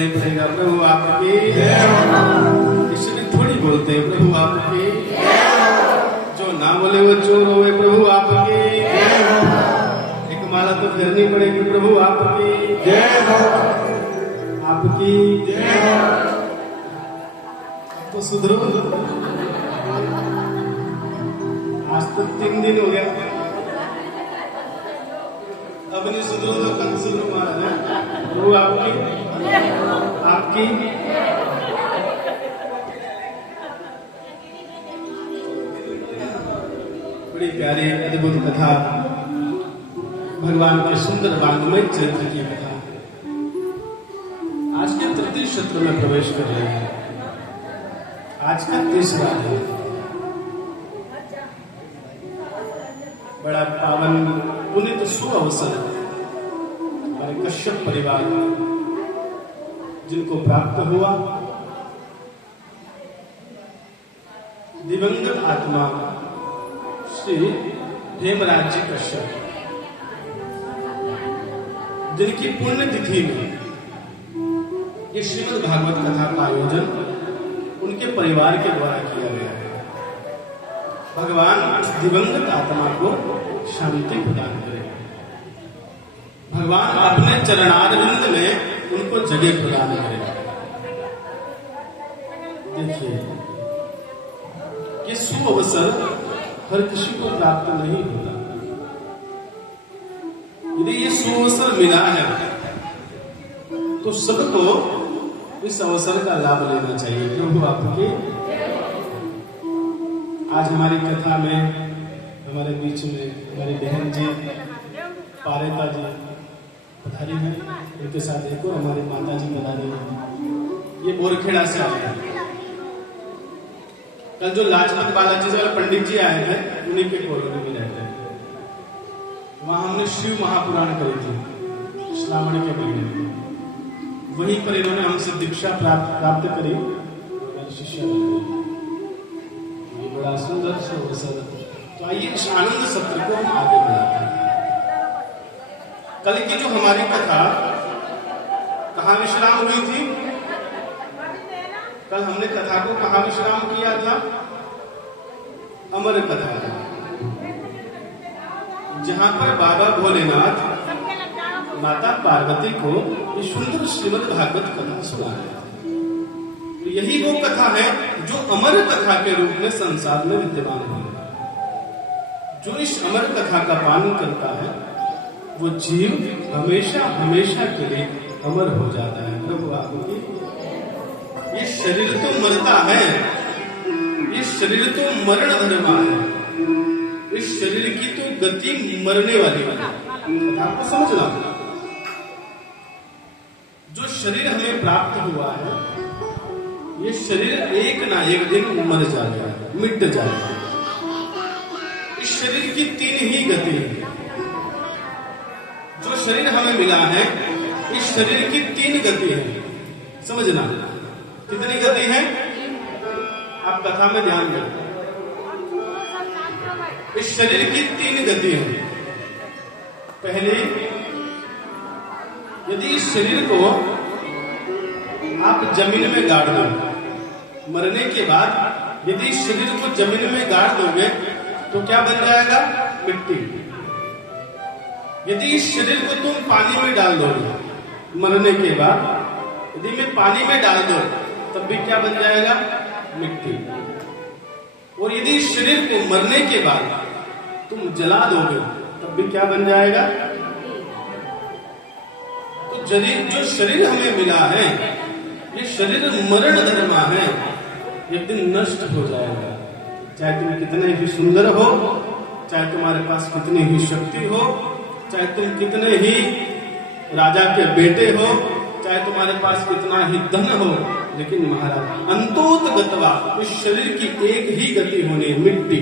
बोलना ही पड़ेगा। प्रभु आपकी इसलिए थोड़ी बोलते हैं प्रभु आपकी, जो ना बोले वो चोर होवे। प्रभु आपकी एक माला तो फेरनी पड़ेगी। प्रभु आपकी आपकी तो सुधरो। आज तो 3 दिन हो गया, अब नहीं सुधरो तो कल सुधरो महाराज। प्रभु आपकी बड़ी प्यारी अद्भुत कथा, भगवान के सुंदर वांग्मय चरित्र की कथा आज के तृतीय सत्र में प्रवेश कर रहे हैं। आज का 30वां है। बड़ा पावन पुनित सुअवसर हमारे कश्यप परिवार जिनको प्राप्त हुआ। दिवंगत आत्मा श्री हेमराज जी कश्यप, जिनकी पुण्यतिथि में ये श्रीमद् भागवत कथा का आयोजन उनके परिवार के द्वारा किया गया है। भगवान उस दिवंगत आत्मा को शांति प्रदान करे। भगवान अपने चरणारविंद में उनको जगह प्रदान करे। देखिए, ये सुअवसर हर किसी को प्राप्त नहीं होता। यदि ये सुअवसर मिला है तो सबको इस अवसर का लाभ लेना चाहिए। प्रभु आपकी आज हमारी कथा में हमारे बीच में हमारी बहन जी पारेता जी पधारी है, उनके साथ एक और हमारी माता जी पधारी है। ये बोरखेड़ा से आए हैं। कल जो लाजपत बालाजी वाले पंडित जी आए थे, उन्हीं के कॉलोनी में रहते हैं। वहां हमने शिव महापुराण करी थी श्रावण के महीने में। वहीं पर इन्होंने हमसे दीक्षा प्राप्त करी, शिष्य बन गए। बड़ा सुंदर सा अवसर। तो आइए इस आनंद सत्र को हम आगे बढ़ाते हैं। कल की जो हमारी कथा कहाँ विश्राम हुई थी? कल हमने कथा को कहाँ विश्राम किया था? अमर कथा, जहां पर बाबा भोलेनाथ माता पार्वती को ये सुंदर श्रीमद् भागवत कथा सुनाया। तो यही वो कथा है जो अमर कथा के रूप में संसार में विद्यमान है। जो इस अमर कथा का पालन करता है वो जीव हमेशा हमेशा के लिए अमर हो जाता है। प्रभु आपकी ये शरीर तो मरता है, ये शरीर तो मरण धर्मा है। इस शरीर की तो गति मरने वाली है। आपको समझना, जो शरीर हमें प्राप्त हुआ है ये शरीर एक ना एक दिन मर जाएगा, मिट जाएगा। इस शरीर की 3 ही गति है। जो शरीर हमें मिला है इस शरीर की 3 गति है। समझना, कितनी गति है? आप कथा में ध्यान दें। इस शरीर की 3 गति है। पहली, यदि इस शरीर को आप जमीन में गाड़ दो, मरने के बाद यदि इस शरीर को जमीन में गाड़ दोगे तो क्या बन जाएगा? मिट्टी। यदि इस शरीर को तुम पानी में डाल दोगे, मरने के बाद यदि मैं पानी में डाल दो तब भी क्या बन जाएगा? मिट्टी। और यदि इस शरीर को मरने के बाद तुम जला दोगे तब भी क्या बन जाएगा? तो जो शरीर हमें मिला है ये शरीर मरण धर्मा है, एक दिन नष्ट हो जाएगा। चाहे तुम कितने ही सुंदर हो, चाहे तुम्हारे पास कितनी ही शक्ति हो, चाहे तुम कितने ही राजा के बेटे हो, चाहे तुम्हारे पास कितना ही धन हो, लेकिन महाराज अंतोत गतवा इस शरीर की एक ही गति होनी, मिट्टी।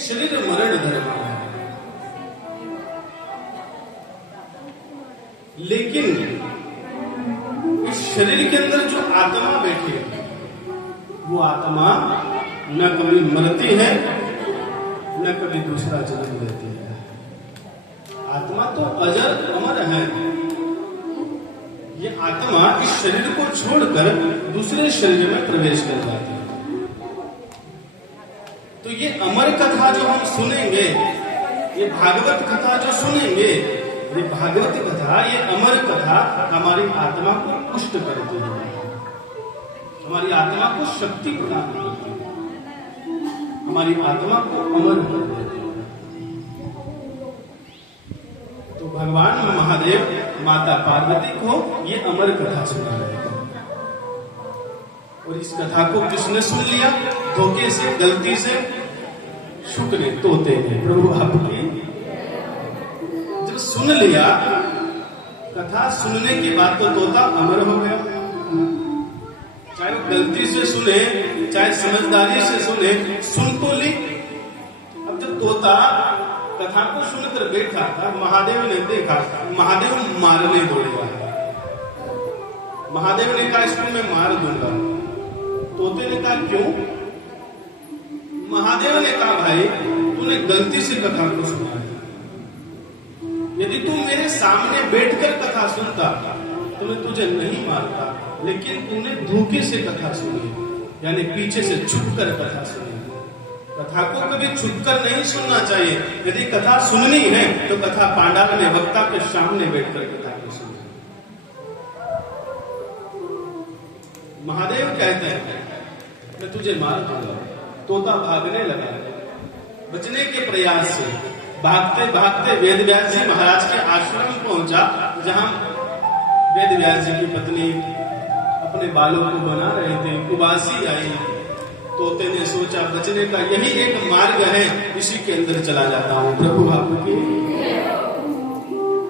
शरीर मरण धर्मा है। लेकिन इस शरीर के अंदर जो आत्मा बैठी है वो आत्मा न कभी मरती है न कभी दूसरा जन्म लेती है। आत्मा तो अजर अमर है। ये आत्मा इस शरीर को छोड़कर दूसरे शरीर में प्रवेश कर जाती है। तो ये अमर कथा जो हम सुनेंगे, ये भागवत कथा जो सुनेंगे, ये भागवत कथा, ये अमर कथा हमारी आत्मा को पुष्ट करती है, हमारी आत्मा को शक्ति प्रदान करती है, हमारी आत्मा को अमर कर देती है। तो भगवान महादेव माता पार्वती को ये अमर कथा सुना रहे हैं। और इस कथा को किसने सुन लिया? धोखे से, गलती से शुक ने, तोते ने। प्रभु आपकी जब सुन लिया कथा, सुनने के बाद तो तोता अमर हो गया। चाहे वो गलती से सुने, चाहे समझदारी से सुने, सुन तो ली। अब जब तोता कथा को सुनकर बैठा था, महादेव ने देखा, महादेव मारने दौड़ेगा। महादेव ने कहा इसको मैं मार दूंगा। तोते ने कहा क्यों? महादेव ने कहा भाई तूने गलती से कथा को सुना है, यदि तू मेरे सामने बैठकर कथा सुनता तो मैं तुझे नहीं मारता, लेकिन तूने धोखे से कथा सुनी, यानी पीछे से छुपकर कथा सुनी। कथा को कभी छुपकर नहीं सुनना चाहिए। यदि कथा सुननी है तो कथा पांडाल में वक्ता के सामने बैठकर कथा को सुने। महादेव कहते हैं मैं तुझे मार दूंगा। तोता भागने लगा, बचने के प्रयास से भागते भागते वेद व्यास जी महाराज के आश्रम पहुंचा, जहां वेद व्यास जी की पत्नी अपने बालों को बना रहे थे। उबासी आई। तोते ने सोचा बचने का यही एक मार्ग है, इसी के अंदर चला जाता हूं। प्रभु आपकी।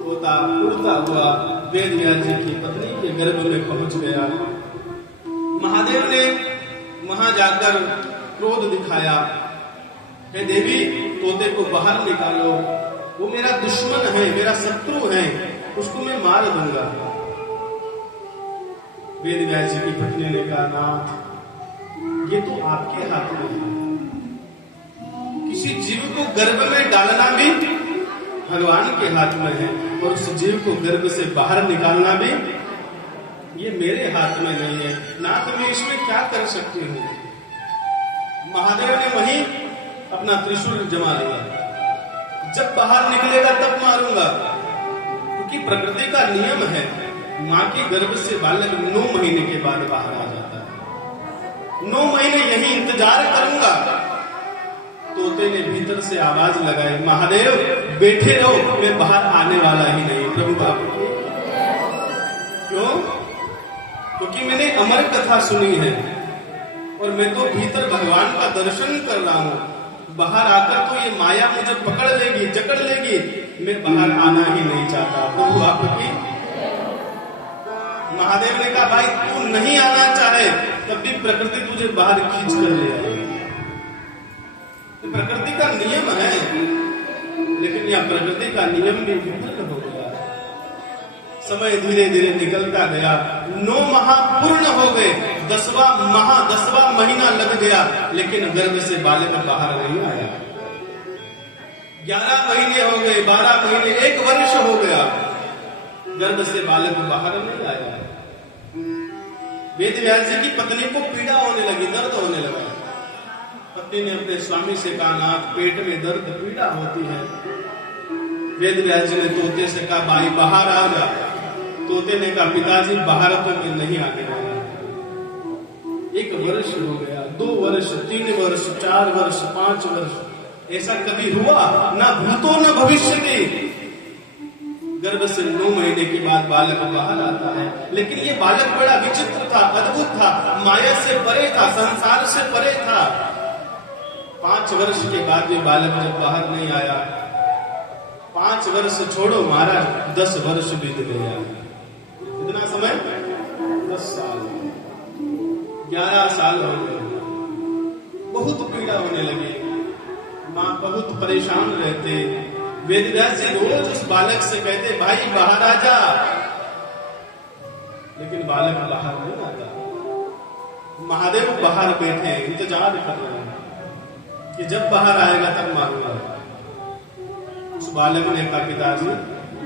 तोता उड़ता हुआ वेद व्यास जी की पत्नी के गर्भ में पहुंच गया। महादेव ने वहां जाकर क्रोध दिखाया, हे देवी तोते को बाहर निकालो, वो मेरा दुश्मन है, मेरा शत्रु है, उसको मैं मार दूंगा। वेद व्यास जी की पत्नी ने कहा नाथ ये तो आपके हाथ में है। किसी जीव को गर्भ में डालना भी भगवान के हाथ में है, और उस जीव को गर्भ से बाहर निकालना भी ये मेरे हाथ में नहीं है। नाथ मैं इसमें क्या कर सकती हूँ? महादेव ने वहीं अपना त्रिशूल जमा लिया, जब बाहर निकलेगा तब मारूंगा, क्योंकि प्रकृति का नियम है मां के गर्भ से बालक 9 महीने के बाद बाहर आ जाता है। 9 महीने यही इंतजार करूंगा। तोते ने भीतर से आवाज लगाई, महादेव बैठे रहो, मैं बाहर आने वाला ही नहीं। प्रभु बाबू क्यों? क्योंकि मैंने अमर कथा सुनी है और मैं तो भीतर भगवान का दर्शन कर रहा हूं। बाहर आकर तो ये माया मुझे पकड़ लेगी, जकड़ लेगी, मैं बाहर आना ही नहीं चाहता। प्रभु आपकी। महादेव ने कहा भाई तू नहीं आना चाहे तब भी प्रकृति तुझे बाहर खींच कर ले आएगी। तो प्रकृति का नियम है, लेकिन यह प्रकृति का नियम भी विफल हो गया। समय धीरे धीरे निकलता गया। 9 माह पूर्ण हो गए, 10वां महीना लग गया, लेकिन गर्भ से बालक बाहर नहीं आया। 11 महीने हो गए, 12 महीने, 1 वर्ष हो गया, गर्भ से बालक बाहर नहीं आया। वेद व्यास जी की पत्नी को पीड़ा होने लगी, दर्द होने लगा। पत्नी ने अपने स्वामी से कहा नाथ पेट में दर्द पीड़ा होती है। वेद व्यास जी ने तोते से कहा भाई बाहर आ जा। तोते ने कहा पिताजी बाहर तो मैं नहीं आने वाला। 1 वर्ष हो गया, 2 वर्ष, 3 वर्ष, 4 वर्ष, 5 वर्ष, ऐसा कभी हुआ ना भूतो न भविष्य की। गर्भ से 9 महीने के बाद बालक बाहर आता है, लेकिन ये बालक बड़ा विचित्र था, अद्भुत था, माया से परे था, संसार से परे था। 5 वर्ष के बाद ये बालक जब बाहर नहीं आया, 5 वर्ष छोड़ो महाराज, 10 वर्ष बीत गया। कितना समय? 10 साल, 11 साल हो गए। बहुत पीड़ा होने लगी, माँ बहुत परेशान रहते। वेद व्यास जी रोज उस बालक से कहते भाई बाहर आ जा, लेकिन बालक बाहर नहीं आता। महादेव बाहर बैठे इंतजार कर रहे हैं कि जब बाहर आएगा तब मारूंगा। उस उस बालक ने कहा पिताजी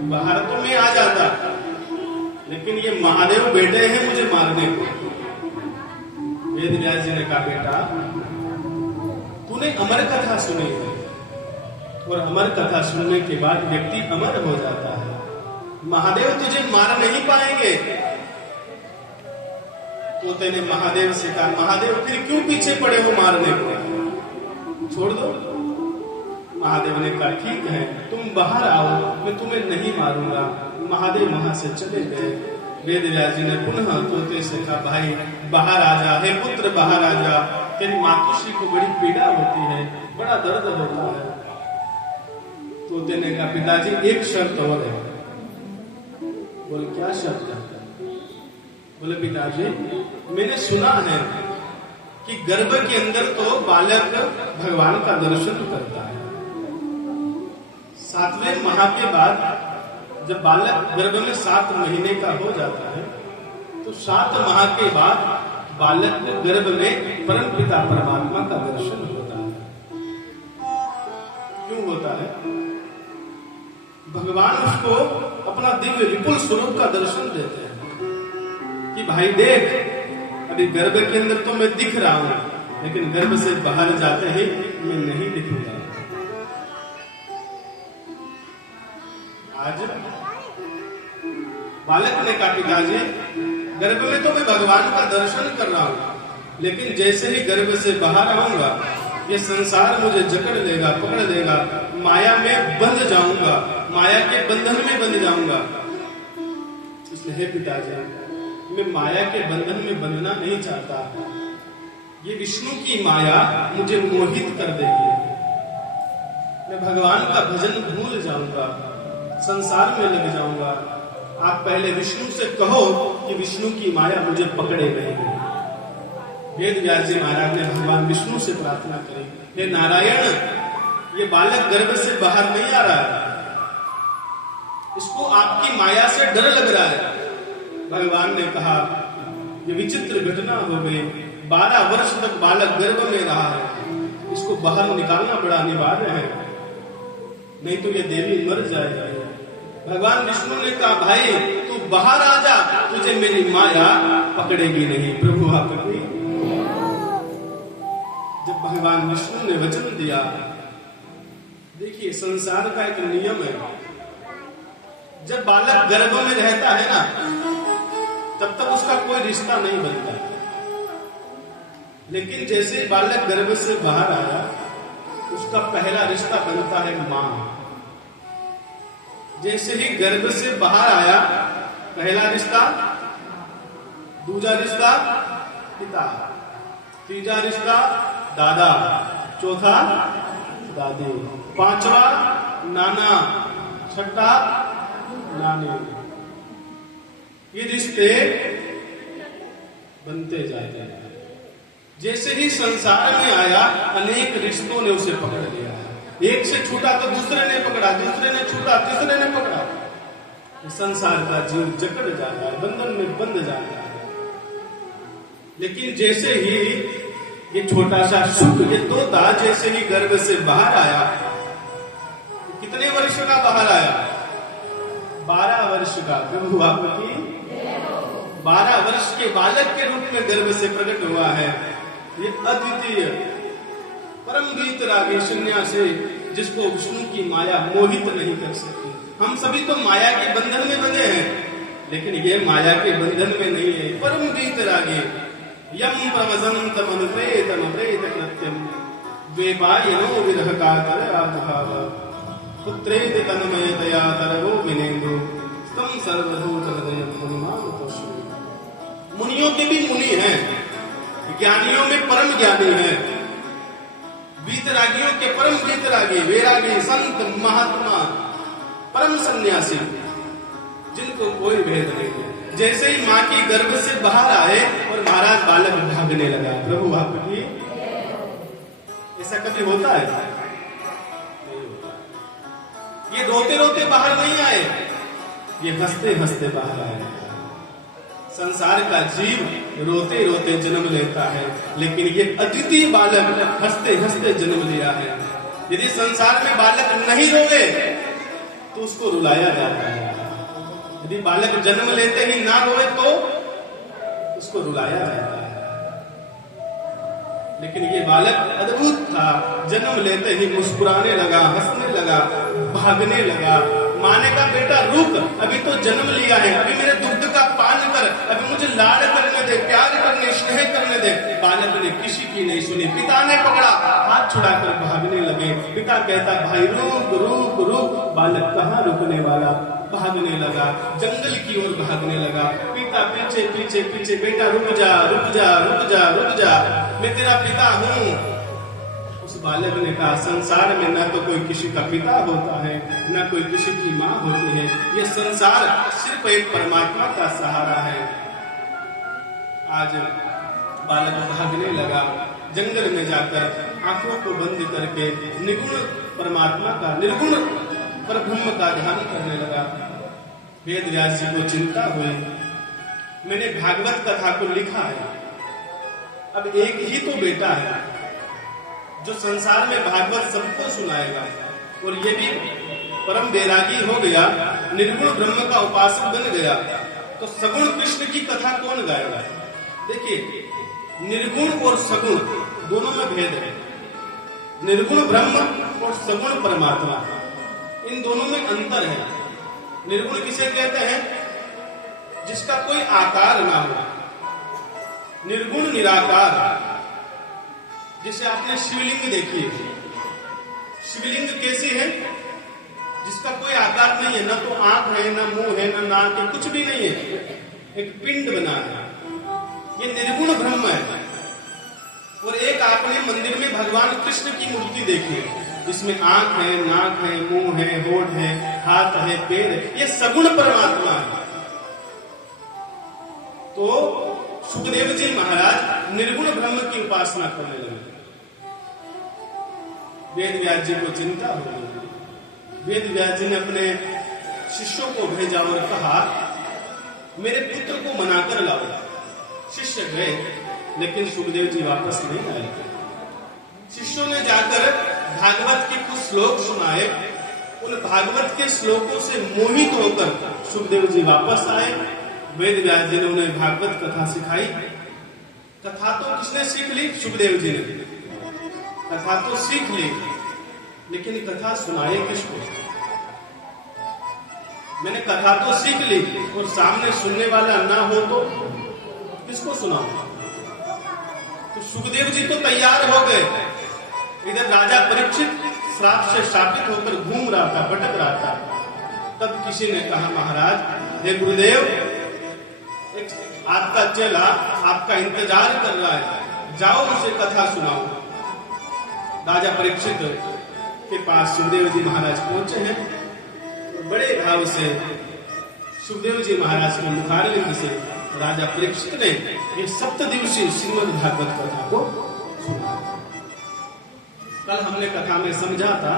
बाहर तो मैं आ जाता, लेकिन ये महादेव बेटे हैं मुझे मारने को। वेद व्यास जी ने कहा बेटा तूने अमर कथा सुनी है, और अमर कथा सुनने के बाद व्यक्ति अमर हो जाता है। महादेव तुझे मार नहीं पाएंगे। तोते ने महादेव से कहा महादेव फिर क्यों पीछे पड़े हो मारने को, छोड़ दो। महादेव ने कहा ठीक है तुम बाहर आओ, मैं तुम्हें नहीं मारूंगा। महादेव वहां से चले गए। वेद व्यास जी ने पुनः तोते से कहा भाई बाहर आ जा, हे पुत्र बाहर आ जा, तेरी मातुश्री को बड़ी पीड़ा होती है, बड़ा दर्द होता है। तोते ने कहा पिताजी एक शर्त और है। बोले क्या शर्त है? बोले पिताजी मैंने सुना है कि गर्भ के अंदर तो बालक भगवान का दर्शन करता है। 7वें माह के बाद जब बालक गर्भ में 7 महीने का हो जाता है तो 7 माह के बाद बालक को गर्भ में परम पिता परमात्मा का दर्शन होता है। क्यों होता है? भगवान उसको अपना दिव्य विपुल स्वरूप का दर्शन देते हैं कि भाई देख अभी गर्भ के अंदर तो मैं दिख रहा हूं, लेकिन गर्भ से बाहर जाते ही मैं नहीं दिखूंगा। आज बालक ने कहा पिताजी गर्भ में तो मैं भगवान का दर्शन कर रहा हूं, लेकिन जैसे ही गर्भ से बाहर आऊंगा ये संसार मुझे जकड़ लेगा, पकड़ लेगा, माया में बंध जाऊंगा, माया के बंधन में बंध जाऊंगा। इसलिए हे पिताजी मैं माया के बंधन में बंधना नहीं चाहता। ये विष्णु की माया मुझे मोहित कर देगी, मैं भगवान का भजन भूल जाऊंगा, संसार में लग जाऊंगा। आप पहले विष्णु से कहो कि विष्णु की माया मुझे पकड़े नहीं। वेद व्यास जी महाराज ने भगवान विष्णु से प्रार्थना करी, हे नारायण ये बालक गर्भ से बाहर नहीं आ रहा है, इसको आपकी माया से डर लग रहा है। भगवान ने कहा ये विचित्र घटना हो गई, 12 वर्ष तक बालक गर्भ में रहा है, इसको बाहर निकालना बड़ा अनिवार्य है, नहीं तो ये देवी मर जाएगी। भगवान विष्णु ने कहा भाई तू बाहर आ जा, तुझे मेरी माया पकड़ेगी नहीं। प्रभु आपकी। जब भगवान विष्णु ने वचन दिया, देखिए संसार का एक नियम है, जब बालक गर्भ में रहता है ना तब तक उसका कोई रिश्ता नहीं बनता, लेकिन जैसे बालक गर्भ से बाहर आया उसका पहला रिश्ता बनता है मां। जैसे ही गर्भ से बाहर आया पहला रिश्ता, दूसरा रिश्ता पिता, तीसरा रिश्ता दादा, चौथा दादी, पांचवा नाना, छठा नानी। ये रिश्ते बनते जाते हैं। जैसे ही संसार में आया अनेक रिश्तों ने उसे पकड़ लिया। एक से छूटा तो दूसरे ने पकड़ा, दूसरे ने छूटा तीसरे ने पकड़ा। संसार का जीव जकड़ जाता है, बंधन में बंध जाता है। लेकिन जैसे ही ये छोटा सा सुख, ये तोता जैसे ही गर्भ से बाहर आया, कितने वर्ष का बाहर आया? 12 वर्ष का। प्रभु आपकी 12 वर्ष के बालक के रूप में गर्भ से प्रकट हुआ है। ये अद्वितीय परम वीतरागी सन्यासी जिसको विष्णु की माया मोहित नहीं कर सकती। हम सभी तो माया के बंधन में बंधे हैं, लेकिन ये माया के बंधन में नहीं है। परम वीतरागी यम प्रवसंतम अनुप्रेतम प्रेत कृत्यम द्वेपायनो विरह कातर आभाव पुत्रेति तन्मयतया तरवो विनेन्दु स्तम सर्वभूत हृदयं मुनिमानतोषि। मुनियों के भी मुनि हैं, ज्ञानियों में परम ज्ञानी हैं, वीतरागियों के परम वीतरागी, वैरागी, संत, महात्मा, परम सन्यासी, जिनको कोई भेद नहीं है। जैसे ही माँ की गर्भ से बाहर आए और महाराज बालक भागने लगा। प्रभु आपकी। ऐसा कभी होता है? नहीं होता। ये रोते रोते बाहर नहीं आए, ये हंसते हंसते बाहर आए। संसार का जीव रोते रोते जन्म लेता है, लेकिन ये अद्वितीय बालक हंसते हंसते जन्म लिया है। यदि संसार में बालक नहीं रोवे तो उसको रुलाया जाता है। यदि बालक जन्म लेते ही ना रोए तो उसको रुलाया जाता है। लेकिन ये बालक अद्भुत था, जन्म लेते ही मुस्कुराने लगा, हंसने लगा, भागने लगा। माँ ने कहा बेटा रुक, अभी तो जन्म लिया है, अभी मेरे दुग्ध का पान कर, अभी मुझे लाड करने दे, प्यार करने, स्नेह करने दे। बालक ने किसी की नहीं सुनी, पिता ने पकड़ा, हाथ छुड़ाकर भागने लगे। पिता कहता भाई रुक रुक रुक। बालक कहाँ रुकने वाला, भागने लगा, जंगल की ओर भागने लगा। पिता पीछे पीछे पीछे, बेटा रुक जा रुक जा रुक जा रुक जा, मैं तेरा पिता हूँ। उस बालक ने कहा संसार में न तो कोई किसी का पिता होता है, न कोई किसी की माँ होती है, ये संसार सिर्फ एक परमात्मा का सहारा है। आज बालक भागने लगा, जंगल में जाकर आंखों को बंद करके निगुण परमात्मा का, निर्गुण परब्रह्म का ध्यान करने लगा। वेद व्यास जी को चिंता हुई, मैंने भागवत कथा को लिखा है, अब एक ही तो बेटा है जो संसार में भागवत सबको सुनाएगा, और ये भी परम बैरागी हो गया, निर्गुण ब्रह्म का उपासक बन गया, तो सगुण कृष्ण की कथा कौन गाएगा? देखिए, निर्गुण और सगुण दोनों में भेद है। निर्गुण ब्रह्म और सगुण परमात्मा, इन दोनों में अंतर है। निर्गुण किसे कहते हैं? जिसका कोई आकार ना हो। निर्गुण निराकार। जैसे आपने शिवलिंग देखी है, शिवलिंग कैसी है? जिसका कोई आकार नहीं है, न तो आंख है, न मुंह है, न नाक है, कुछ भी नहीं है, एक पिंड बना है। ये निर्गुण ब्रह्म है। और एक आपने मंदिर में भगवान कृष्ण की मूर्ति देखी है, जिसमें आंख है, नाक है, मुंह है, होठ है, हाथ है, पैर है, ये सगुण परमात्मा है। तो सुखदेव जी महाराज निर्गुण ब्रह्म की उपासना करने लगे। वेद व्यास जी को चिंता हो गई। वेद व्यास जी ने अपने शिष्यों को भेजा और कहा मेरे पुत्र को मनाकर लाओ। शिष्य गए, लेकिन सुखदेव जी वापस नहीं आए। शिष्यों ने जाकर भागवत के कुछ श्लोक सुनाए। उन भागवत के श्लोकों से मोहित होकर सुखदेव जी वापस आए। वेद व्यास जी ने उन्हें भागवत कथा सिखाई। कथा तो किसने सीख ली? सुखदेव जी ने। कथा तो सीख ली, लेकिन कथा सुनाए किसको? मैंने कथा तो सीख ली और सामने सुनने वाला ना हो तो किसको सुनाऊं? तो सुखदेव जी तो तैयार हो गए। इधर राजा परीक्षित श्राप से शापित होकर घूम रहा था, भटक रहा था। तब किसी ने कहा महाराज, हे गुरुदेव, आपका चेला आपका इंतजार कर रहा है, जाओ उसे कथा सुनाओ। राजा परीक्षित के पास सुखदेव जी महाराज पहुंचे हैं और बड़े भाव से सुखदेव जी महाराज के मुखारविंद से राजा परीक्षित ने ये 7 दिवसीय श्रीमद् भागवत कथा को सुना। कल हमने कथा में समझा था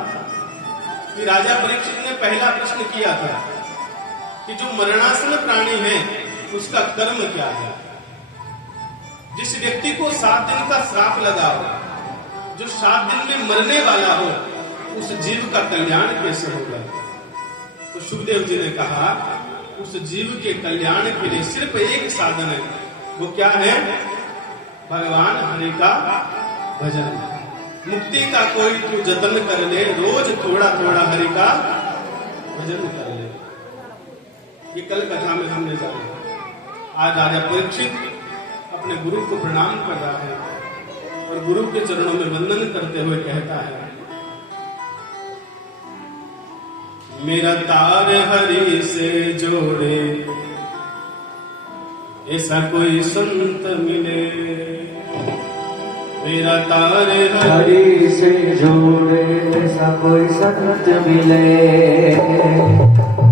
कि राजा परीक्षित ने पहला प्रश्न किया था कि जो मरणासन प्राणी है उसका कर्म क्या है। जिस व्यक्ति को 7 दिन का श्राप लगा हो, जो 7 दिन में मरने वाला हो, उस जीव का कल्याण कैसे होगा? तो सुखदेव जी ने कहा उस जीव के कल्याण के लिए सिर्फ एक साधन है। वो क्या है? भगवान हरि का भजन। मुक्ति का कोई तू जतन कर ले, रोज थोड़ा थोड़ा हरि का भजन कर ले। ये कल कथा में हमने जाना। आज राजा परीक्षित अपने गुरु को प्रणाम कर रहा है और गुरु के चरणों में वंदन करते हुए कहता है, मेरा तार हरि से जोड़े, ऐसा कोई संत मिले। मेरा तार हरि से जोड़े, ऐसा कोई संत मिले।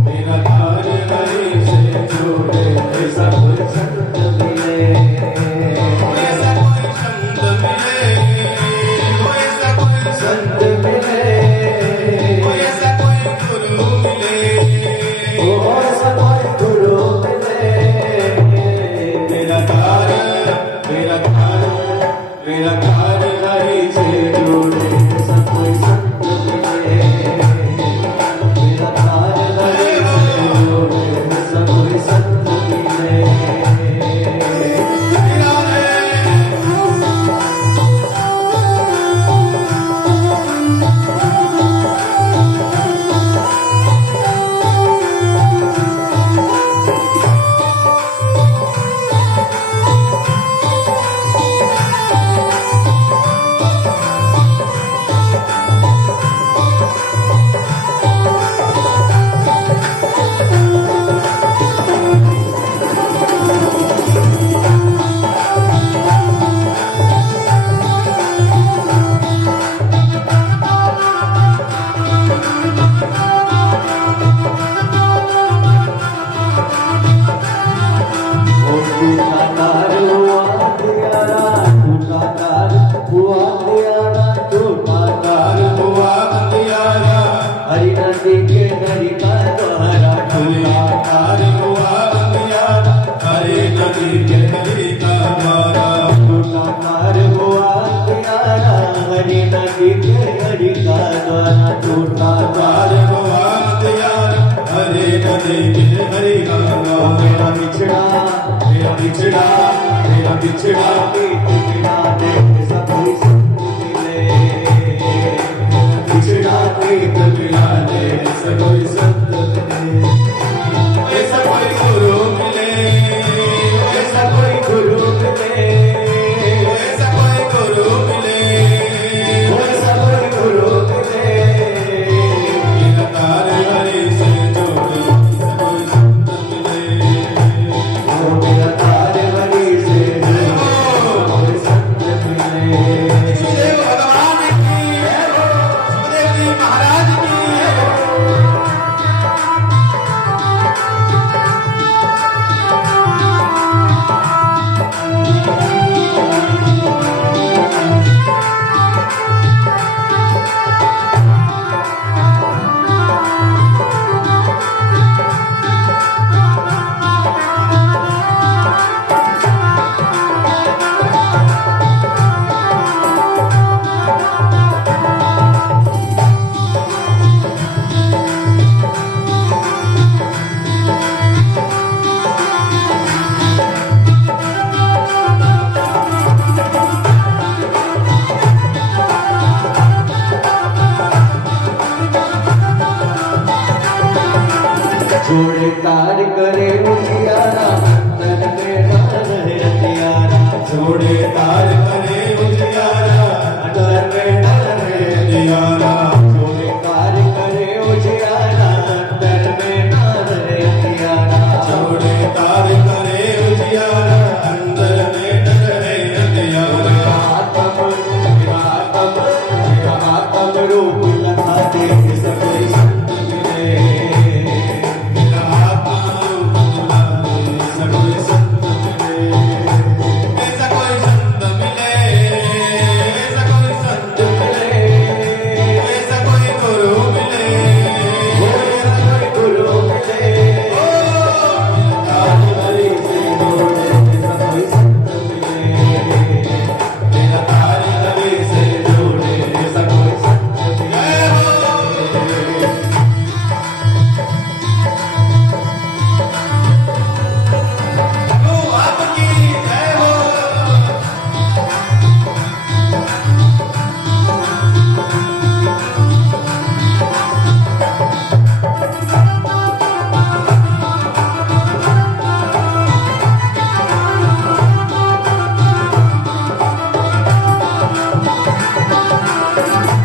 मेरा तार हरि से जोड़े, ऐसा कोई संत मिले। ऐसा कोई संत मिले, ऐसा कोई संत मिले, ऐसा कोई गुरु मिले, ऐसा कोई गुरु मिले। मेरा तार हरि से जोड़े, ऐसा कोई संत मिले। मेरा तार टूटा तार हुआ अंधियारा, टूटा तार हुआ अंधियारा, टूटा तार हुआ अंधियारा, हरि नदी के हरि का द्वारा, हरे तार हुआ अंधियारा, हरे नदी के हरि का द्वारा। टूटा तार हुआ अंधियारा, हरि नदी के हरि का द्वारा, टूटा तार हुआ अंधियारा, हरे नदी के हरि का द्वारा। मेरा बिछड़ा, मेरा बिछड़ा, मेरा बिछड़ा बीत बिना देख सब कोई संग मिले, बिछड़ा बीत बिना देख सब कोई संग मिले, ऐसा कोई गुरु मिले, ऐसा कोई गुरु मिले, ऐसा कोई गुरु मिले, ऐसा कोई गुरु मिले, मेरा तार हरि से जोड़े, ऐसा कोई संत मिले। ओ मेरा तार हरि से कोई संग मिले। शिवदेव भगवान की, शिवदेव जी महाराज की। जोड़े तार करे उजियारा, अंतर में ना रहे अंधियारा, जोड़े तार करे उजियारा, अंतर में ना रहे अंधियारा। जोड़े तार करे उजियारा, अंतर में ना रहे अंधियारा, जोड़े तार करे उजियारा, अंदर में न रहे अंधियारा। आत्म रूप लखा दे सब कोई संत मिले, मेरा आत्मा रूप दिलाए, ऐसा कोई संत मिले, ऐसा कोई संत मिले, ऐसा कोई संत मिले, ऐसा कोई गुरु मिले, ऐसा कोई गुरु मिले, ओ तार हरि से जोड़े सब कोई संत मिले, मेरा तार हरि से जोड़े सब कोई संत मिले। जय हो। ओ आपकी जय हो।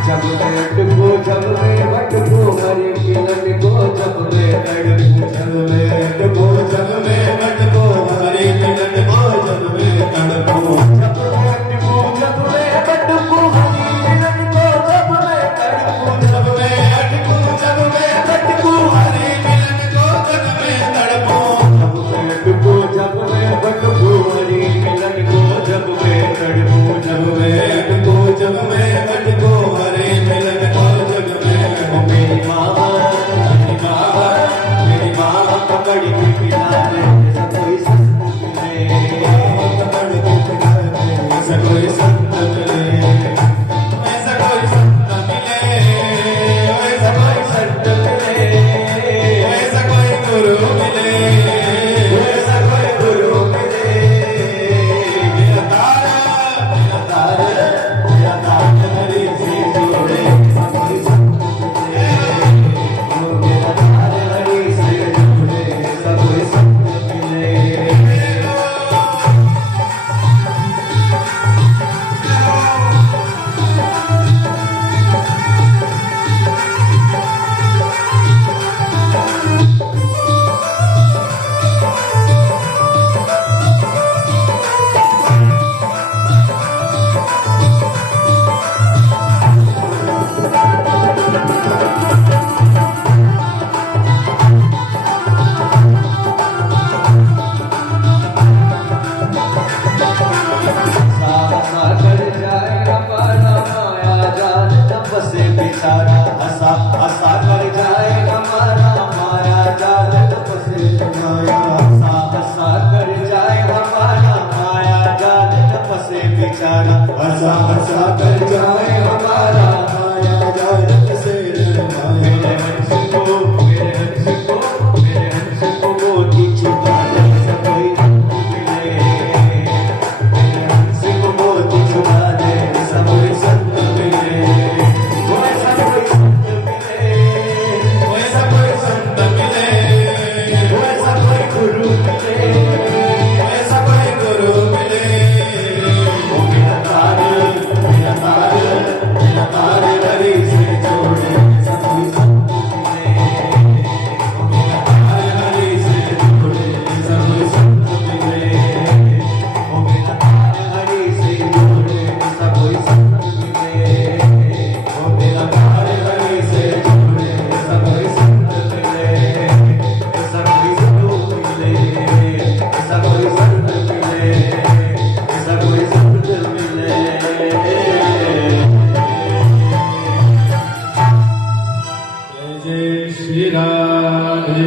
जब मैं अटकू, जब मैं भटकू, हरि मिलन को जब मैं तड़पू, जब मैं अटकू, जब मैं भटको हरि मिलन को जब मैं तड़पो, जब मैं अटकू, जब मैं भटकू, हरि मिलन को जब मैं तड़पू, जब मैं अटकू जब मैं भटकू हरि मिलन को जब मैं तड़पो, जब मैं अटकू, जब मैं भटकू, हरि मिलन को जब मैं तड़पू, जब मैं अटकू जब मैं भटको हरि मिलन को जब मैं मेरी माँ, मेरी माँ, मेरी माँ पकड़ के बसे माया सा हसा कर जाए हमारा माया जाल न फंसे बेचारा हसा हसा कर जाए हमारा माया जाल न फंसे माया मेरे हंस को मेरे हंस को मेरे हंस को मोती छुपा दे ऐसा कोई मिले मेरे हंस को मोती छुपा दे ऐसा कोई संत मिले वो ऐसा कोई संत मिले वो ऐसा कोई संत मिले, वो ऐसा कोई गुरु मिले वो ऐसा कोई गुरु मिले। वो मेरा तार हरि से जोड़े ऐसा कोई संत मिले वो मेरा तार हरि से जोड़े ऐसा कोई संत मिले वो मेरा तार हरि से जोड़े ऐसा कोई संत मिले वो मेरा तार हरि से जोड़े ऐसा कोई संत मिले ऐसा कोई गुरु मिले ऐसा कोई संत मिले ऐसा कोई संत मिले। जय श्री राधे।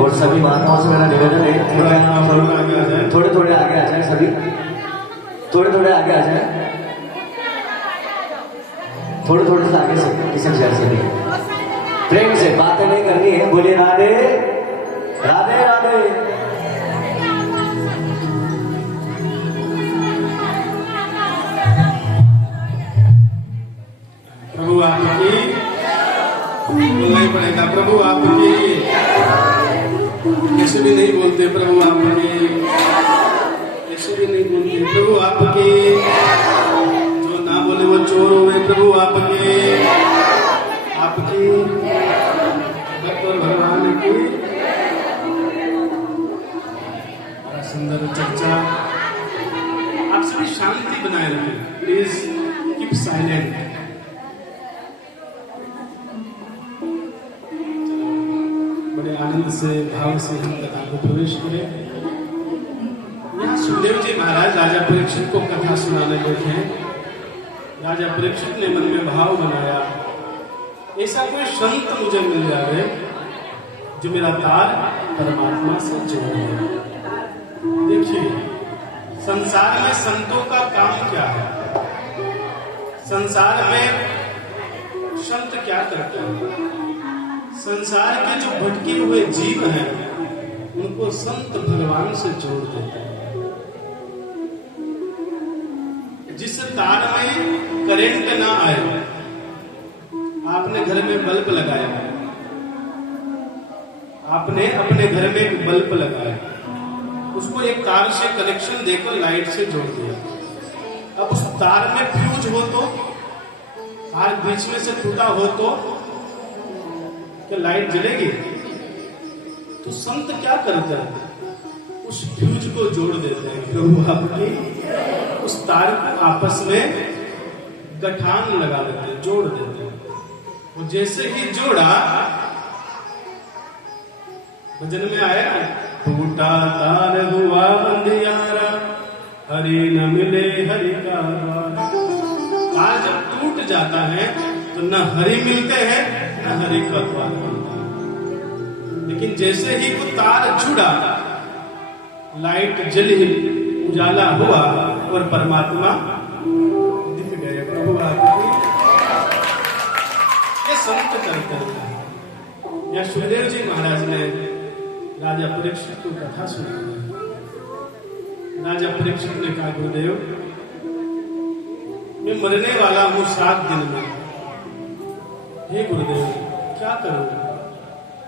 और सभी माताओं से मेरा निवेदन है थोड़ा आगे आ जाए। थोड़े थोड़े आगे आ जाए सभी थोड़े थोड़े आगे आ जाए थोड़े थोड़े से आगे से किसी शहर से नहीं प्रेम से बातें नहीं करनी है बोलिए राधे राधे राधे। प्रभु आपकी बोलना ही पड़ेगा, प्रभु आपकी। ऐसे भी नहीं बोलते प्रभु आपकी, ऐसे भी नहीं बोलते प्रभु आपकी। जो ना बोले वो चोर हुए, प्रभु आपकी आपकी डॉक्टर भगवान की। बड़ा सुंदर चर्चा। आप सभी शांति बनाए रखें, प्लीज कीप साइलेंट। बड़े आनंद से भाव से हम कथा को प्रवेश करें। यहाँ सुखदेव जी महाराज राजा परीक्षित को कथा सुनाने बैठे हैं। राजा परीक्षित ने मन में भाव बनाया, ऐसा कोई संत मुझे मिल जाए जो मेरा तार परमात्मा से जोड़ दे। देखिए, संसार में संतों का काम क्या है? संसार में संत क्या करते हैं? संसार के जो भटके हुए जीव हैं उनको संत भगवान से जोड़ देते हैं। जिस तार में करंट ना आए, आपने घर में बल्ब लगाया, आपने अपने घर में एक बल्ब लगाया, उसको एक तार से कनेक्शन देकर लाइट से जोड़ दिया। अब उस तार में फ्यूज हो तो, तार बीच में से टूटा हो तो क्या लाइट जलेगी? तो संत क्या करते हैं? उस फ्यूज को जोड़ देते हैं। प्रभु आपकी उस तार को आपस में गठान लगा देते हैं, जोड़ देते हैं। वो जैसे ही जोड़ा, भजन में आया ना, टूटा तार हुआ अंधियारा, हरि न मिले हरि का द्वार। तार जब टूट जाता है तो न हरि मिलते हैं न हरि का द्वार मिलता है। लेकिन जैसे ही वो तार जुड़ा, लाइट जली, उजाला हुआ और परमात्मा दिख गए। प्रभु आपकी ये संत करते हैं। या सुखदेव जी महाराज ने राजा परीक्षित को कथा सुनाई। राजा परीक्षित ने कहा, गुरुदेव मैं मरने वाला हूं 7 दिन में, हे गुरुदेव क्या करूं?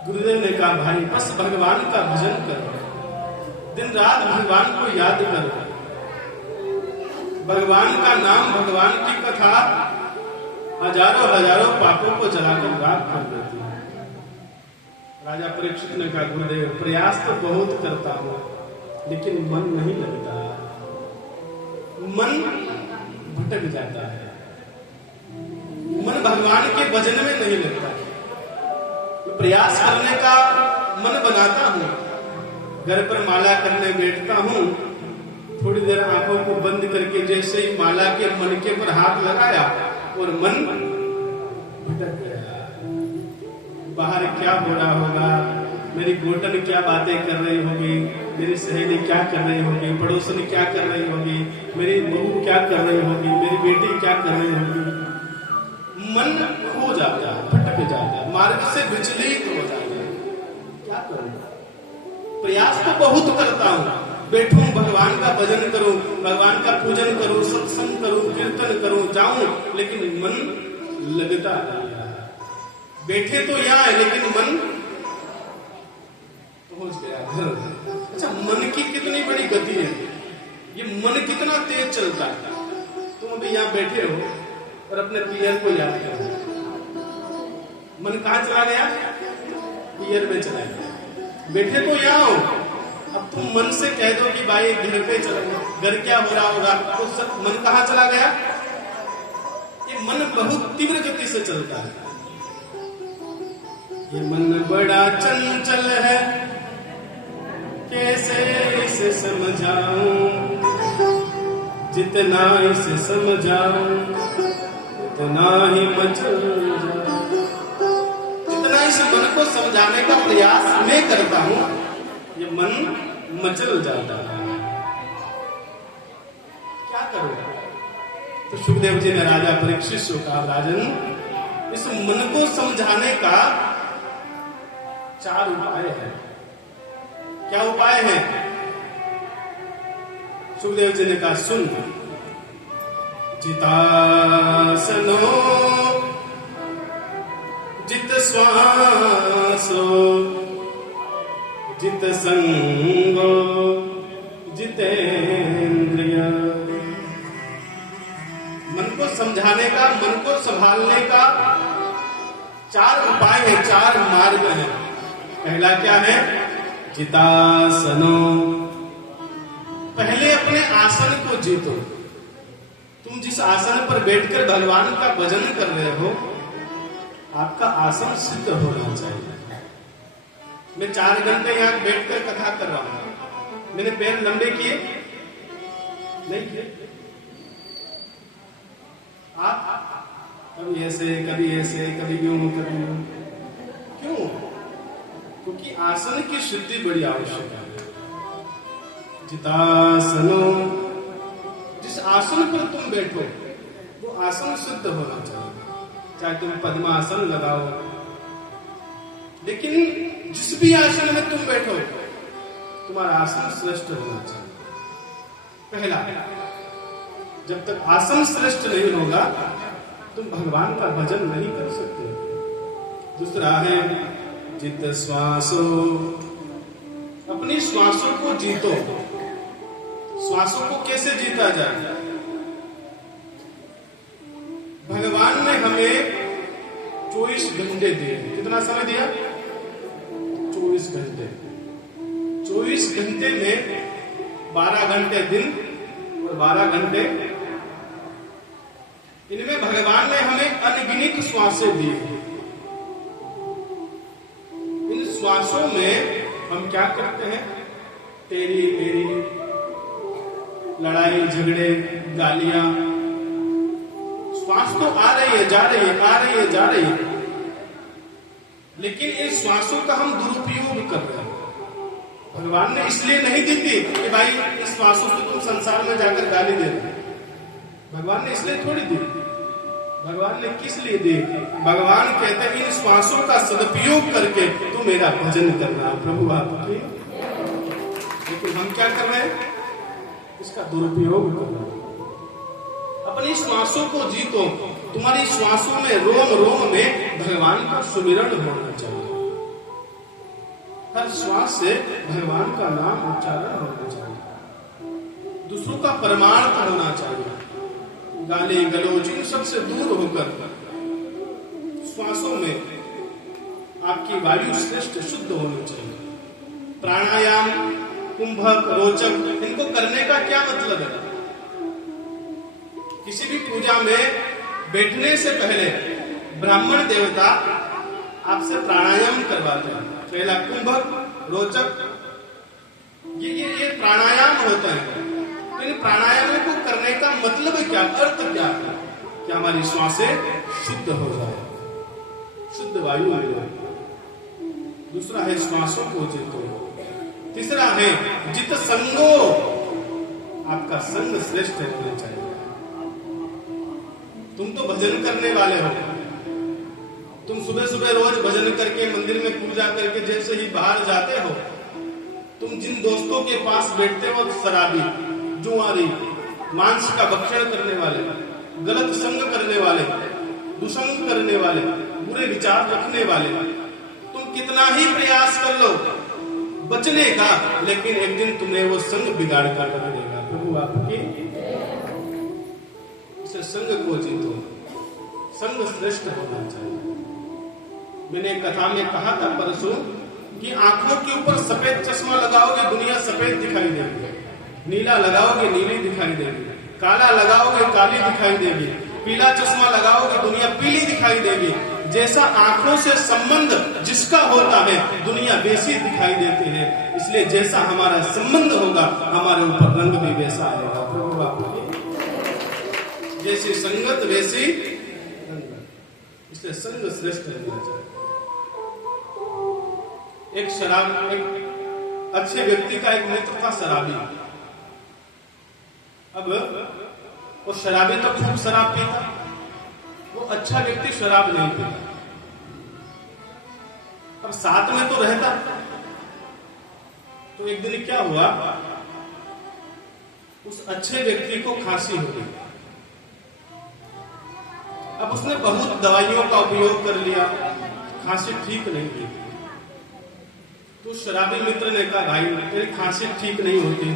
गुरुदेव ने कहा, भाई बस भगवान का भजन करो, दिन रात भगवान को याद करो। भगवान का नाम, भगवान की कथा हजारों हजारों पापों को जलाकर राख कर देती है। राजा परीक्षित ने कहा, गुरुदेव प्रयास तो बहुत करता हूं लेकिन मन नहीं लगता, मन भटक जाता है, मन भगवान के भजन में नहीं लगता। तो प्रयास करने का मन बनाता हूं, घर पर माला करने बैठता हूं, थोड़ी देर आंखों को बंद करके जैसे ही माला के मनके पर हाथ लगाया और मन भटक गया। बाहर क्या हो रहा होगा, मेरी गोटन क्या बातें कर रही होगी, मेरी सहेली क्या कर रही होगी, पड़ोसन क्या कर रही होगी, मेरी बहू क्या कर रही होगी, मेरी बेटी क्या कर रही होगी। मन खो जाता है, भटक जाता है, मार्ग से विचलित हो जाता है। क्या करूं? प्रयास तो बहुत करता हूं, बैठूं भगवान का भजन करूं, भगवान का पूजन करूं, सत्संग करूं, कीर्तन करूं, जाऊं, लेकिन मन लगता नहीं है। बैठे तो यहाँ है लेकिन मन पहुंच गया घर। अच्छा, मन की कितनी बड़ी गति है, ये मन कितना तेज चलता है। तुम अभी यहाँ बैठे हो और अपने पियर को याद करो, मन कहाँ चला गया? पियर में चला गया। बैठे तो यहाँ हो, अब तुम मन से कह दो कि भाई घर पे चलो, घर क्या हो रहा होगा, तो सब मन कहाँ चला गया? ये मन बहुत तीव्र गति से चलता है। ये मन बड़ा चंचल है, कैसे इसे समझाऊं, जितना इसे समझाऊं उतना ही मचल जाऊं। जितना इस मन को समझाने का प्रयास मैं करता हूं, ये मन मचल जाता है। क्या करो? तो सुखदेव जी ने राजा परीक्षित से कहा, राजन, इस मन को समझाने का 4 उपाय है। क्या उपाय है? सुखदेव जी ने कहा, सुन। जितासनो जित श्वासो जित संगो जितेंद्रिय। मन को समझाने का, मन को संभालने का 4 उपाय है, 4 मार्ग है। पहला क्या है? जितासनो। पहले अपने आसन को जीतो। तुम जिस आसन पर बैठकर भगवान का भजन कर रहे हो, आपका आसन सिद्ध होना चाहिए। मैं 4 घंटे यहाँ बैठकर कथा कर रहा हूं, मैंने पैर लंबे किए नहीं किए? आप कभी ऐसे, कभी ऐसे, कभी यूं, कभी यूं। क्यों? क्योंकि आसन की शुद्धि बड़ी आवश्यक है। जितासनो, जिस आसन पर तुम बैठो वो आसन शुद्ध होना चाहिए। चाहे तुम पद्मासन लगाओ, लेकिन जिस भी आसन में तुम बैठो तुम्हारा आसन श्रेष्ठ होना चाहिए। पहला, जब तक आसन श्रेष्ठ नहीं होगा तुम भगवान का भजन नहीं कर सकते। दूसरा है जित श्वासो। अपनी श्वासों को जीतो। श्वासों को कैसे जीता जाए? भगवान ने हमें 24 घंटे दिए। कितना समय दिया? 24 घंटे। 24 घंटे में 12 घंटे दिन और 12 घंटे, इनमें भगवान ने हमें अनगिनत श्वासें दी। इन श्वासों में हम क्या करते हैं? तेरी मेरी, लड़ाई झगड़े, गालियां। श्वास तो आ रही है, जा रही है, आ रही है, जा रही है, लेकिन इन श्वासों का हम दुरुपयोग कर रहे हैं। भगवान ने इसलिए नहीं दी थी कि भाई इस श्वासों से तुम संसार में जाकर गाली दे रहे। भगवान ने इसलिए थोड़ी दी। भगवान ने किस लिए दी? भगवान कहते हैं इन श्वासों का सदुपयोग करके तू मेरा भजन करना प्रभु आपकी। लेकिन हम क्या कर रहे हैं? इसका दुरुपयोग कर रहे हैं। अपनी श्वासों को जीतो। तुम्हारी श्वासों में, रोम रोम में भगवान का सुमिरन होना चाहिए। हर श्वास से भगवान का नाम उच्चारण होना चाहिए। दूसरों का परमार्थ होना चाहिए। गाली गलौज इन सबसे दूर होकर श्वासों में आपकी वायु श्रेष्ठ शुद्ध होनी चाहिए। प्राणायाम, कुंभक, रोचक, इनको करने का क्या मतलब है? किसी भी पूजा में बैठने से पहले ब्राह्मण देवता आपसे प्राणायाम करवाते हैं। पहला कुंभक, रोचक, ये प्राणायाम होता है। तो इन प्राणायामों को करने का मतलब क्या, अर्थ क्या है? कि हमारी श्वासें शुद्ध हो जाए, शुद्ध वायु आ जाए। दूसरा है श्वासों को जीतो, तीसरा है जित संगो, आपका संग श्रेष्ठ होना चाहिए। तुम तो भजन करने वाले हो, तुम सुबह सुबह रोज भजन करके मंदिर में पूजा करके जैसे ही बाहर जाते हो, तुम जिन दोस्तों के पास बैठते हो, शराबी, जुआरी, मांस का भक्षण करने वाले, गलत संग करने वाले, दुसंग करने वाले, बुरे विचार रखने वाले, तुम कितना ही प्रयास कर लो बचने का, लेकिन एक दिन तुम्हें वो संग बिगाड़ कर रख देगा। प्रभु आपकी इसे संग को जीतो, संग श्रेष्ठ होना चाहिए। मैंने एक कथा में कहा था परसों कि आंखों के ऊपर सफेद चश्मा लगाओगे दुनिया सफेद दिखाई देगी, नीला लगाओगे नीली दिखाई देगी, काला लगाओगे काली दिखाई देगी, पीला चश्मा लगाओगे दुनिया पीली दिखाई देगी। जैसा आंखों से संबंध जिसका होता है दुनिया वैसी दिखाई देती है। इसलिए जैसा हमारा संबंध होगा हमारे ऊपर रंग भी वैसा आएगा। प्रभु आपकी जैसी संगत वैसी रंगत, इसलिए संग श्रेष्ठ होना चाहिए। एक अच्छे व्यक्ति का एक मित्र था शराबी। अब वो शराबी तो खूब शराब पीता, वो अच्छा व्यक्ति शराब नहीं पीता। अब साथ में तो रहता, तो एक दिन क्या हुआ, उस अच्छे व्यक्ति को खांसी हो गई। अब उसने बहुत दवाइयों का उपयोग कर लिया, खांसी ठीक नहीं हुई। तो शराबी मित्र ने कहा, भाई तेरी खांसी ठीक नहीं होती,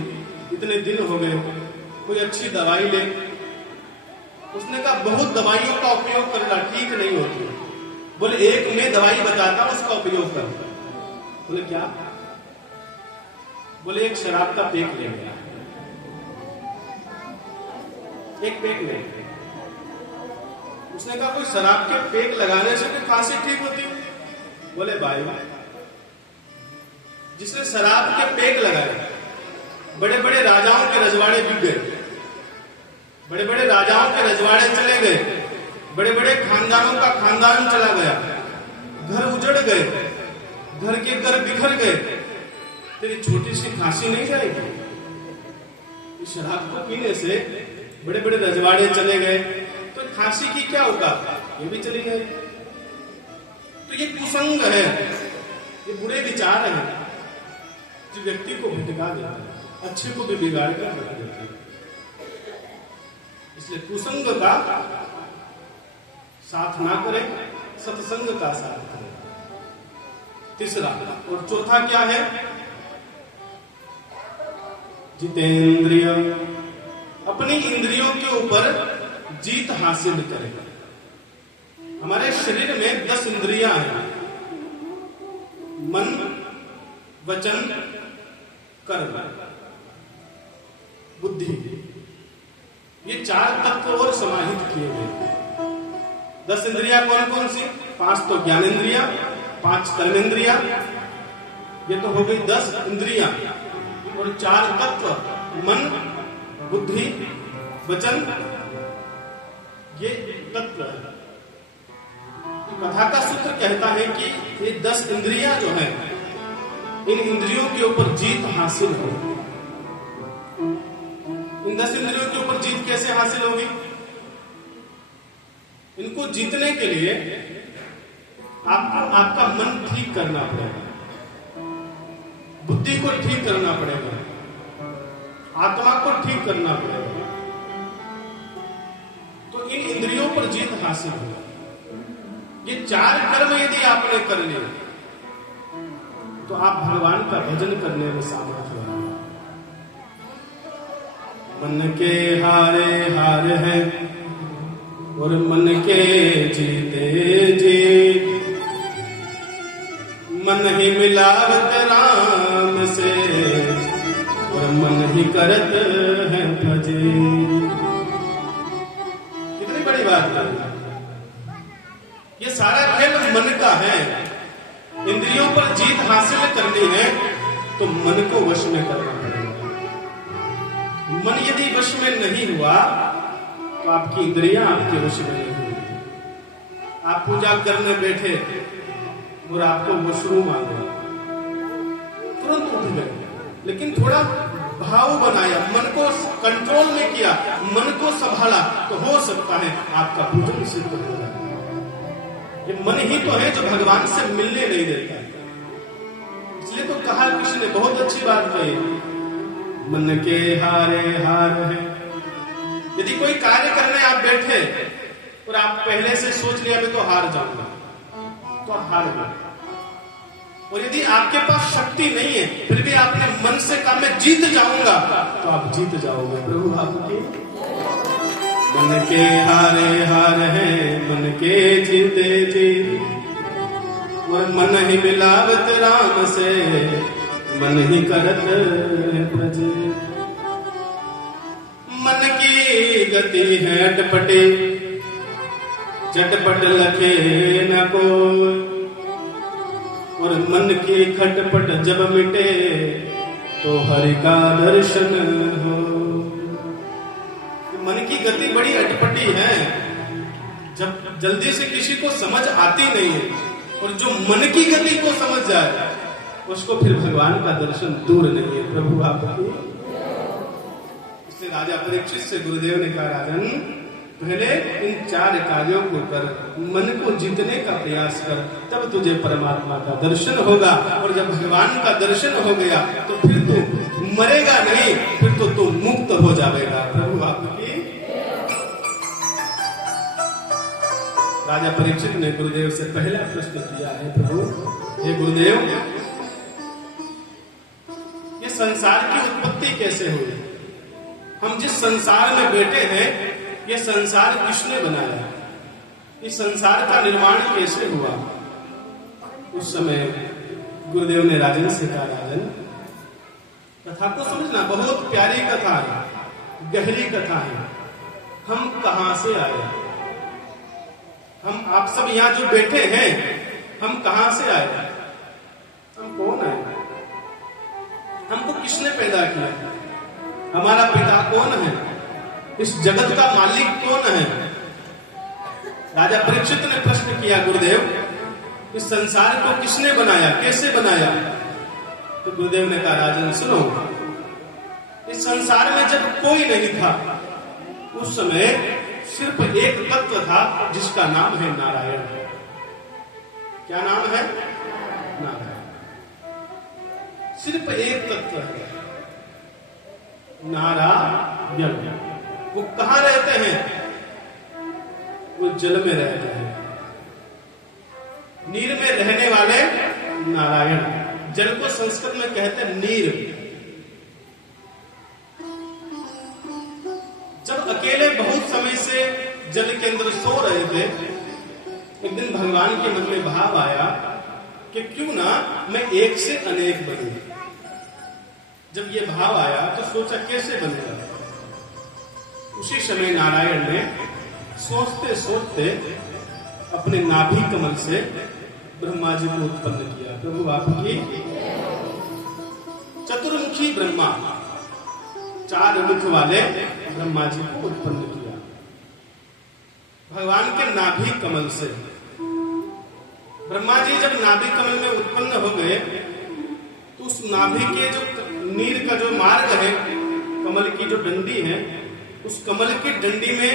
इतने दिन हो गए, कोई अच्छी दवाई ले। उसने कहा बहुत दवाइयों का उपयोग कर रहा, ठीक नहीं होती। बोले एक मैं दवाई बताता हूं, उसका उपयोग कर। बोले क्या? बोले एक शराब का पेक ले गया, एक पेक ले। उसने कहा कोई शराब के पेक लगाने से कोई खांसी ठीक होती? बोले भाई जिसने शराब के पेक लगाए, बड़े बड़े राजाओं के रजवाड़े बिक गए, बड़े बड़े राजाओं के रजवाड़े चले गए, बड़े बड़े खानदानों का खानदान चला गया, घर उजड़ गए, घर के घर बिखर गए, तेरी छोटी सी खांसी नहीं जाएगी? इस शराब को पीने से बड़े बड़े रजवाड़े चले गए, तो खांसी की क्या होगा? ये भी चली गई। तो ये कुसंग है, ये बुरे विचार हैं जो व्यक्ति को भटका देता है, अच्छे को भी बिगाड़ कर रख देता है। इसलिए कुसंग का साथ ना करें, सत्संग का साथ करें। तीसरा और चौथा क्या है? जितेंद्रिय, अपनी इंद्रियों के ऊपर जीत हासिल करें। हमारे शरीर में 10 इंद्रियां हैं, मन, वचन, कर्म, बुद्धि, ये 4 तत्व और समाहित किए गए। 10 इंद्रियां कौन कौन सी? 5 तो ज्ञानेंद्रिया, 5 कर्मेंद्रिया, ये तो हो गई 10 इंद्रियां। और 4 तत्व मन, बुद्धि, वचन, ये तत्व है। कथा का सूत्र कहता है कि ये 10 इंद्रियां जो है, इन इंद्रियों के ऊपर जीत हासिल हो। इन 10 इंद्रियों के ऊपर जीत कैसे हासिल होगी? इनको जीतने के लिए आपको आपका मन ठीक करना पड़ेगा, बुद्धि को ठीक करना पड़ेगा, आत्मा को ठीक करना पड़ेगा। तो इन इंद्रियों पर जीत हासिल हो। ये 4 कर्म यदि आपने कर लिए तो आप भगवान का भजन करने में सामर्थ्य हैं। मन के हारे हार है और मन के जीते जीत, मन ही मिलावत राम से और मन ही करत है भजे। कितनी बड़ी बात है। ये सारा खेल मन का है। इंद्रियों पर जीत हासिल करनी है तो मन को वश में करना पड़ेगा। मन यदि वश में नहीं हुआ तो आपकी इंद्रियां आपके वश में नहीं हुई। आप पूजा करने बैठे, और आपको वॉशरूम आ गया, तुरंत उठ गए, लेकिन थोड़ा भाव बनाया, मन को कंट्रोल में किया, मन को संभाला, तो हो सकता है आपका पूजन सिद्ध हो जाए। ये मन ही तो है जो भगवान से मिलने नहीं देता। इसलिए तो कहा कृष्ण ने, बहुत अच्छी बात कही, मन के हारे हार है। यदि कोई कार्य करने आप बैठे और आप पहले से सोच लिया मैं तो हार जाऊंगा, तो आप हार गए। और यदि आपके पास शक्ति नहीं है, फिर भी आपने मन से कहा मैं जीत जाऊंगा, तो आप जीत जाओगे। प्रभु आपके मन के हारे हार है, मन के जीते जीत, और मन ही मिलावत राम से, मन ही करत ब्रज। मन की गति है अटपटे, झटपट लखे न कोई, और मन की खटपट जब मिटे, तो हरि का दर्शन हो। मन की गति बड़ी अटपटी है, जब जल्दी से किसी को समझ आती नहीं है, और जो मन की गति को समझ जाए उसको फिर भगवान का दर्शन दूर नहीं है। प्रभु आपकी। इसलिए राजा परीक्षित से गुरुदेव ने कहा, राजन पहले इन 4 कार्यों को कर, मन को जीतने का प्रयास कर, तब तुझे परमात्मा का दर्शन होगा। और जब भगवान का दर्शन हो गया तो फिर तू मरेगा नहीं, फिर तो तू मुक्त हो जाएगा। प्रभु आपकी। राजा परीक्षित ने गुरुदेव से पहला प्रश्न किया है, प्रभु हे गुरुदेव, ये संसार की उत्पत्ति कैसे हुई? हम जिस संसार में बैठे हैं, ये संसार किसने बनाया? इस संसार का निर्माण कैसे हुआ? उस समय गुरुदेव ने राजन से कहा, राजन कथा को समझना, बहुत प्यारी कथा है, गहरी कथा है। हम कहां से आए? हम आप सब यहां जो बैठे हैं, हम कहां से आए? हम कौन आए? हमको किसने पैदा किया? हमारा पिता कौन है? इस जगत का मालिक कौन है? राजा परीक्षित ने प्रश्न किया, गुरुदेव इस संसार को किसने बनाया, कैसे बनाया? तो गुरुदेव ने कहा, राजन सुनो, इस संसार में जब कोई नहीं था, उस समय सिर्फ एक तत्व था जिसका नाम है नारायण। क्या नाम है? नारायण। सिर्फ एक तत्व है, नारायण। वो कहां रहते हैं? वो जल में रहते हैं, नीर में रहने वाले नारायण। जल को संस्कृत में कहते हैं नीर। जब अकेले बहुत समय से जल के अंदर सो रहे थे, एक दिन भगवान के मन में भाव आया कि क्यों ना मैं एक से अनेक बनूं। जब ये भाव आया तो सोचा कैसे बनेगा। उसी समय नारायण ने सोचते सोचते अपने नाभि कमल से ब्रह्मा जी को उत्पन्न किया। प्रभु आपकी। चतुर्मुखी ब्रह्मा, 4 मुख वाले ब्रह्मा जी को उत्पन्न किया भगवान के नाभि कमल से। ब्रह्मा जी जब नाभि कमल में उत्पन्न हो गए तो उस नाभि के जो नीर का जो मार्ग है, कमल की जो डंडी है, उस कमल की डंडी में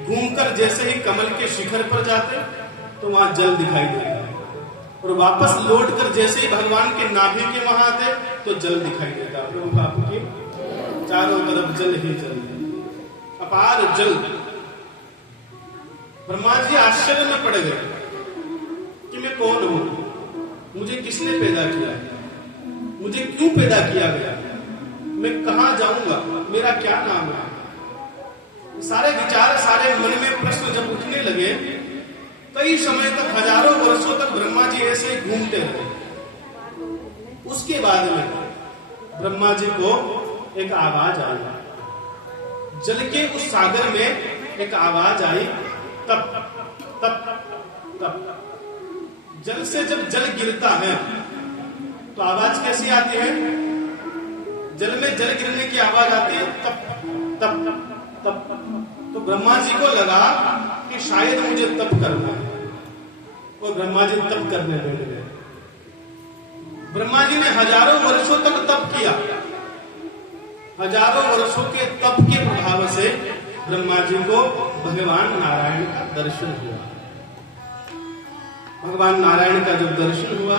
घूमकर जैसे ही कमल के शिखर पर जाते तो वहां जल दिखाई देता है, और वापस लौट कर जैसे ही भगवान के नाभि के वहां आते तो जल दिखाई देता। प्रभु आपकी चारों तरफ जल ही जल, अपार जल। ब्रह्मा जी आश्चर्य में पड़ गए कि मैं कौन हूं, मुझे किसने पैदा किया, मुझे क्यों पैदा किया गया, मैं कहां जाऊंगा, मेरा क्या नाम है। सारे विचार, सारे मन में प्रश्न जब उठने लगे, कई समय तक, हजारों वर्षों तक ब्रह्मा जी ऐसे ही घूमते रहे। उसके बाद में ब्रह्मा जी को एक आवाज आई, जल के उस सागर में एक आवाज आई, तप तप तप। जल से जब जल गिरता है तो आवाज कैसी आती है? जल में जल गिरने की आवाज आती है, तप तप तप। तो ब्रह्मा जी को लगा कि शायद मुझे तप करना है, वो ब्रह्मा जी तप करने बैठ गए। ब्रह्मा जी ने हजारों वर्षों तक तप किया। हजारों वर्षों के तप के प्रभाव से ब्रह्मा जी को भगवान नारायण का दर्शन हुआ। भगवान नारायण का जब दर्शन हुआ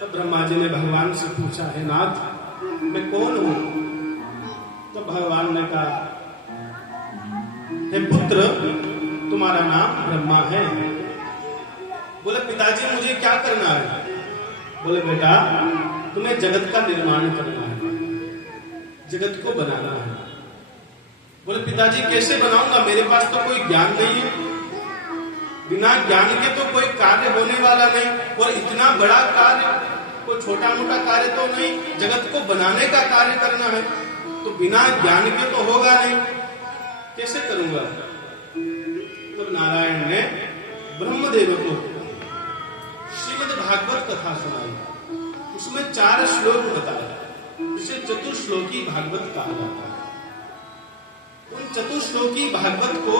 तब ब्रह्मा जी ने भगवान से पूछा, हे नाथ मैं कौन हूं? तो भगवान ने कहा, हे पुत्र तुम्हारा नाम ब्रह्मा है। बोले पिताजी मुझे क्या करना है? बोले बेटा तुम्हें जगत का निर्माण करना है, जगत को बनाना है। बोले पिताजी कैसे बनाऊंगा, मेरे पास तो कोई ज्ञान नहीं है, बिना ज्ञान के तो कोई कार्य होने वाला नहीं, और इतना बड़ा कार्य कोई छोटा मोटा कार्य तो नहीं, जगत को बनाने का कार्य करना है, तो बिना ज्ञान के तो होगा नहीं, कैसे करूंगा? तो नारायण ने ब्रह्मदेव को श्रीमद् भागवत कथा सुनाई। उसमें 4 श्लोक बताया, उसे चतुश्लोकी भागवत कहा जाता है। उन चतुश्लोकी भागवत को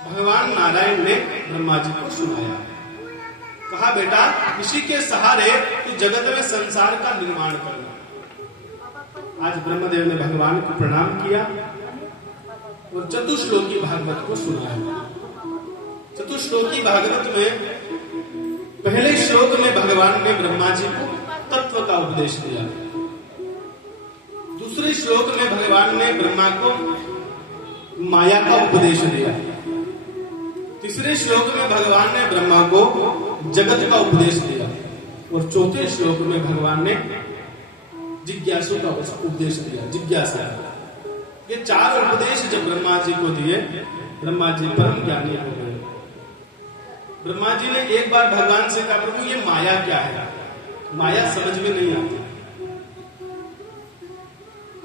भगवान नारायण ने ब्रह्मा जी को सुनाया। कहा बेटा इसी के सहारे तू जगत में संसार का निर्माण करना। आज ब्रह्मदेव ने भगवान को प्रणाम किया और चतुश्लोकी भागवत को सुनाया। चतुश्लोकी भागवत में पहले श्लोक में भगवान ने ब्रह्मा जी को तत्व का उपदेश दिया। दूसरे श्लोक में भगवान ने ब्रह्मा को माया का उपदेश दिया। तीसरे श्लोक में भगवान ने ब्रह्मा को जगत का उपदेश दिया। और चौथे श्लोक में भगवान ने जिज्ञासु का उपदेश दिया, जिज्ञासा। ये 4 उपदेश जब ब्रह्मा जी को दिए, ब्रह्मा जी परम ज्ञानी हो गए। ब्रह्मा जी ने एक बार भगवान से कहा, प्रभु ये माया क्या है? माया समझ में नहीं आती।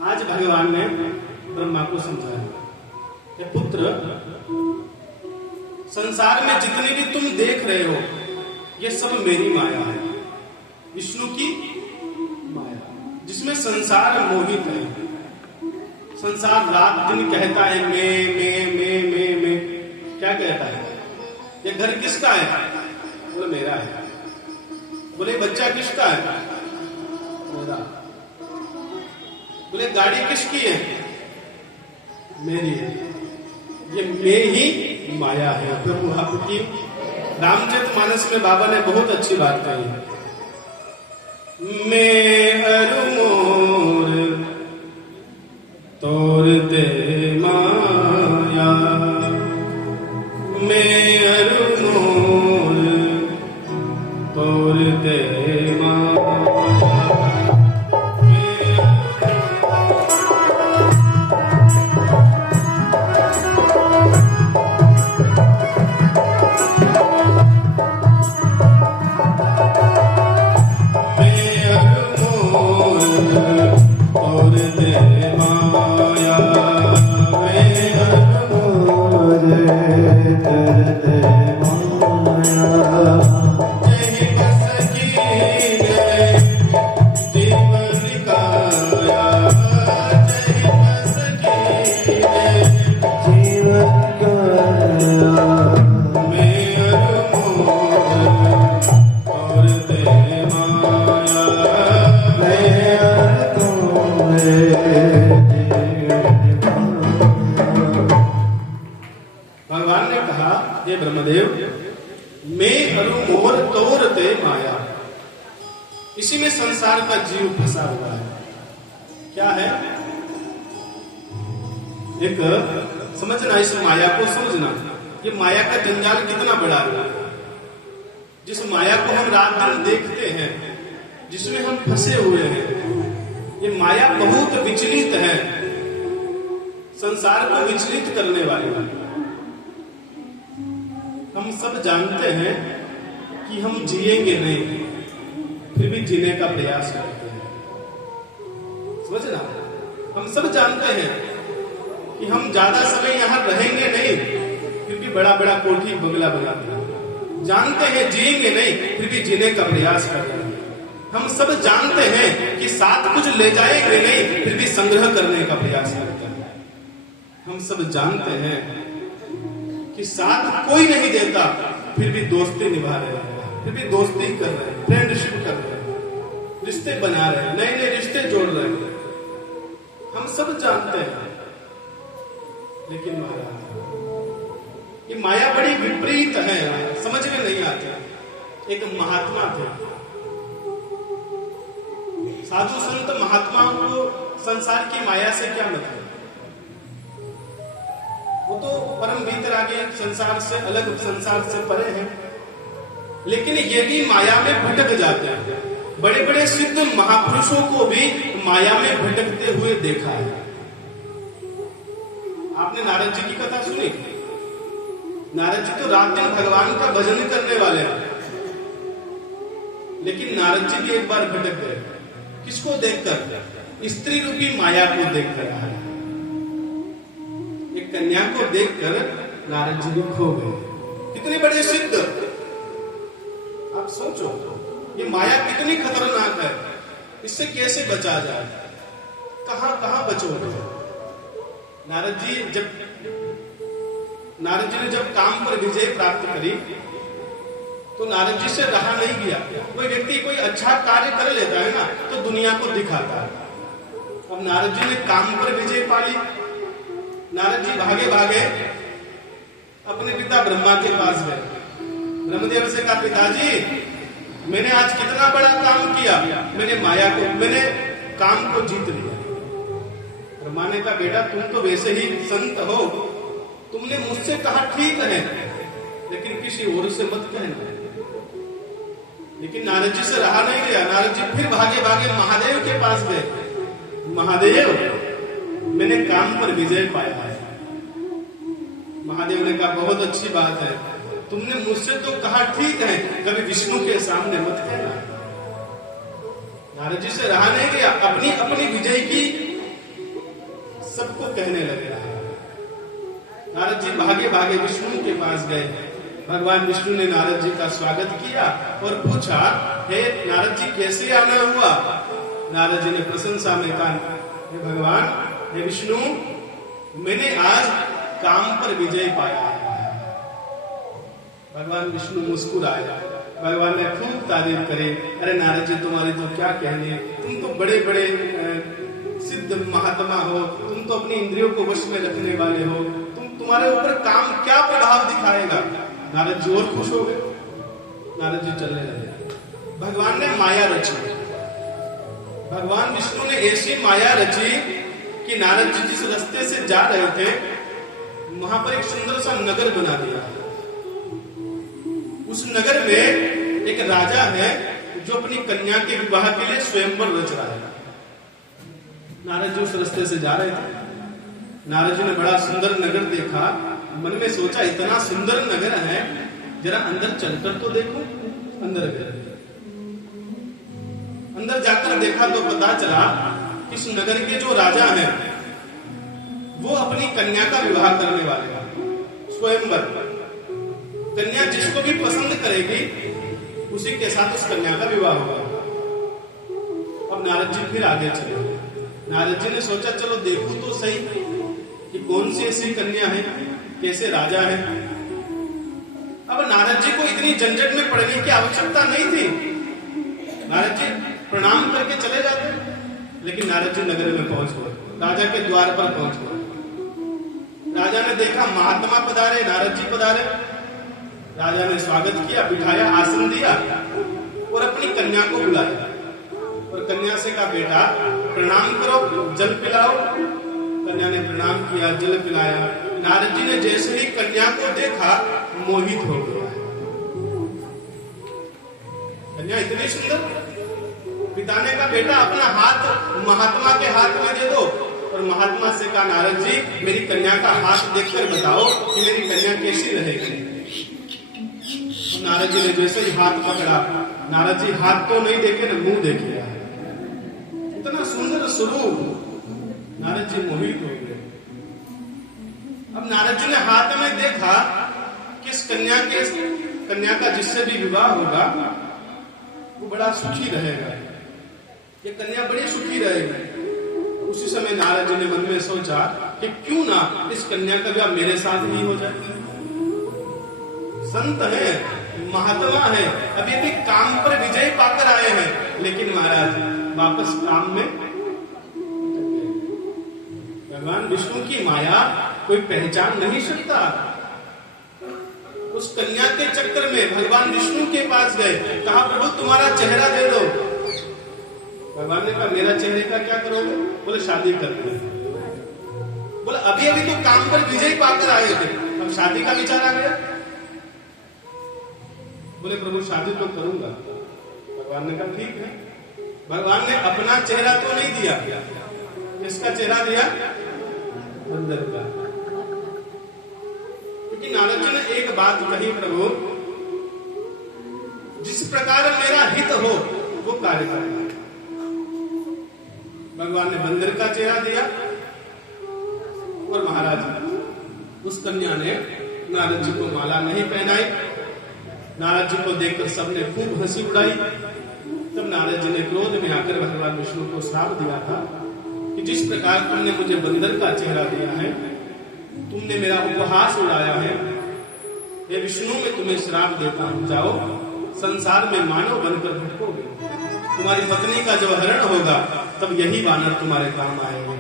आज भगवान ने ब्रह्मा को समझाया, हे पुत्र संसार में जितने भी तुम देख रहे हो ये सब मेरी माया है, विष्णु की माया, जिसमें संसार मोहित है। संसार रात दिन कहता है मैं। क्या कहता है? ये घर किसका है? बोले मेरा है। बोले बच्चा किसका है? मेरा। बोले गाड़ी किसकी है? मेरी है। ये मैं ही माया है। प्रभु आपकी रामचरितमानस में बाबा ने बहुत अच्छी बात कही है। मैं अरु मोर तोर दे माया, मैं अरु मोर तोर दे माया। भगवान ने कहा, हे ब्रह्मदेव, मैं हरु मोर तोर ते माया। इसी में संसार का जीव फंसा हुआ है। क्या है? एक समझना, इस माया को समझना। ये माया का जंजाल कितना बड़ा है। जिस माया को हम रात दिन देखते हैं, जिसमें हम फंसे हुए हैं, ये माया बहुत विचलित है, संसार को विचलित करने वाली। हम सब जानते हैं कि हम जिएंगे नहीं, फिर भी जीने का प्रयास करते हैं। समझना, हम सब जानते हैं कि हम ज्यादा समय यहां रहेंगे नहीं, फिर भी बड़ा बड़ा कोठी बंगला बनाते हैं। जानते हैं जिएंगे नहीं, फिर भी जीने का प्रयास कर रहे हैं। हम सब जानते हैं कि साथ कुछ ले जाएंगे नहीं, फिर भी संग्रह करने का प्रयास करते हैं। हम सब जानते हैं कि साथ कोई नहीं देता, फिर भी दोस्ती निभा रहे हैं, फिर भी दोस्ती कर रहे हैं, फ्रेंडशिप कर रहे हैं, रिश्ते बना रहे हैं, नए नए रिश्ते जोड़ रहे हैं। हम सब जानते हैं, लेकिन महाराज ये माया बड़ी विपरीत है, समझ में नहीं आती। एक महात्मा थे, साधु संत महात्माओं को संसार की माया से क्या मतलब, वो तो परम वीतरागी, संसार से अलग, संसार से परे हैं, लेकिन ये भी माया में भटक जाते हैं। बड़े बड़े सिद्ध महापुरुषों को भी माया में भटकते हुए देखा है। आपने नारद जी की कथा सुनी? नारद जी तो रात दिन भगवान का भजन करने वाले हैं, लेकिन नारद जी भी एक बार भटक गए। किसको देखकर? स्त्री रूपी माया को देखकर। एक कन्या को देखकर नारद जी भी खो गए। कितने बड़े सिद्ध! आप सोचो, ये माया कितनी खतरनाक है, इससे कैसे बचा जाए? कहां कहां बचोगे? नारद जी ने जब काम पर विजय प्राप्त करी तो नारद जी से रहा नहीं गया। कोई व्यक्ति कोई अच्छा कार्य कर लेता है ना, तो दुनिया को दिखाता है। अब नारद जी ने काम पर विजय पाली। नारद जी भागे भागे अपने पिता ब्रह्मा के पास गए। ब्रह्मदेव से कहा, पिताजी मैंने आज कितना बड़ा काम किया, मैंने काम को जीत लिया। ब्रह्मा ने कहा, बेटा तुम तो वैसे ही संत हो, तुमने मुझसे कहा ठीक है, लेकिन किसी और से मत कहना। लेकिन नारद जी से रहा नहीं गया। नारद जी फिर भागे भागे महादेव के पास गए। महादेव, मैंने काम पर विजय पाया है। महादेव ने कहा, बहुत अच्छी बात है, तुमने मुझसे तो कहा ठीक है, कभी विष्णु के सामने मत कहना। नारद जी से रहा नहीं गया, अपनी अपनी विजय की सबको कहने लगे। नारद जी भागे भागे विष्णु के पास गए। भगवान विष्णु ने नारद जी का स्वागत किया और पूछा, हे नारद जी कैसे आना हुआ? नारद जी ने प्रशंसा में कहा, हे भगवान, हे विष्णु, मैंने आज काम पर विजय पाया है। भगवान विष्णु मुस्कुराए। भगवान ने खूब तारीफ करे। अरे नारद जी, तुम्हारे तो क्या कहने, तुम तो बड़े बड़े सिद्ध महात्मा हो, तुम तो अपनी इंद्रियों को वश में रखने वाले हो, तुम्हारे ऊपर काम क्या प्रभाव दिखाएगा? नारद जी और खुश हो गए। नारद जी चलने लगे। भगवान ने माया रची। भगवान विष्णु ने ऐसी माया रची कि नारद जी जिस रास्ते से जा रहे थे, वहां पर एक सुंदर सा नगर बना दिया। उस नगर में एक राजा है जो अपनी कन्या के विवाह के लिए स्वयंवर रच रहा है। नारद जी उस रास्ते से जा रहे थे। नारद जी ने बड़ा सुंदर नगर देखा। मन में सोचा, इतना सुंदर नगर है, जरा अंदर चलकर तो देखो। अंदर गए। अंदर जाकर देखा तो पता चला कि इस नगर के जो राजा हैं, वो अपनी कन्या का विवाह करने वाले हैं। स्वयंवर। कन्या जिसको भी पसंद करेगी, उसी के साथ उस कन्या का विवाह होगा। अब नारद जी फिर आगे चले। नारद जी ने सोचा, चलो देखूं तो सही कि कौन सी ऐसी कन्या है, कैसे राजा है। अब नारद जी को इतनी झंझट में पड़ने की आवश्यकता नहीं थी। नारद जी प्रणाम करके चले जाते, लेकिन नारद जी नगर में पहुंच गए, राजा के द्वार पर पहुंच गए। राजा ने देखा महात्मा पधारे, नारद जी पधारे। राजा ने स्वागत किया, बिठाया, आसन दिया और अपनी कन्या को बुलाया और कन्या से कहा, बेटा प्रणाम करो, जल पिलाओ। कन्या ने प्रणाम किया, जल पिलाया। नारद जी ने जैसे ही कन्या को देखा, मोहित हो गया। कन्या इतनी सुंदर। पिता ने कहा, बेटा अपना हाथ महात्मा के हाथ में दे दो। और महात्मा से कहा, नारद जी मेरी कन्या का हाथ देखकर बताओ कि मेरी कन्या कैसी रहेगी। नारद जी ने जैसे ही हाथ पकड़ा, नारद जी हाथ तो नहीं देखे ना, मुंह देखे। इतना सुंदर स्वरूप। नारद जी मोहित हो गए। अब नारद जी ने हाथ में देखा कि इस कन्या का जिससे भी विवाह होगा, वो बड़ा सुखी रहेगा, ये कन्या बड़ी सुखी रहेगी। उसी समय नारद जी ने मन में सोचा कि क्यों ना इस कन्या का विवाह मेरे साथ ही हो जाए। संत हैं, महात्मा हैं, अभी भी काम पर विजय पाकर आए हैं, लेकिन महाराज वापस काम में भगवान विष्णु की माया कोई पहचान नहीं सकता। उस कन्या के चक्कर में भगवान विष्णु के पास गए, कहा प्रभु तुम्हारा चेहरा दे दो। भगवान ने कहा मेरा चेहरे का क्या करोगे? बोले शादी करते हैं। बोले अभी अभी तो काम पर विजय पाकर आए थे, अब शादी का विचार आ गया। बोले प्रभु शादी तो करूंगा। भगवान ने कहा ठीक है। भगवान ने अपना चेहरा तो नहीं दिया, किसका चेहरा दिया? बंदर का। क्योंकि नारद जी ने एक बात कही, प्रभु जिस प्रकार मेरा हित हो वो कार्य करना। भगवान ने बंदर का चेहरा दिया और महाराज उस कन्या ने नारद जी को माला नहीं पहनाई। नारद जी को देखकर सबने खूब हंसी उड़ाई। तब नारद जी ने क्रोध में आकर भगवान विष्णु को श्राप दिया था कि जिस प्रकार तुमने मुझे बंदर का चेहरा दिया है, तुमने मेरा उपहास उड़ाया है, ये विष्णु में तुम्हें श्राप देता हूं, जाओ संसार में मानव बनकर भटकोगे। तुम्हारी पत्नी का जब हरण होगा तब यही वानर तुम्हारे काम आएंगे।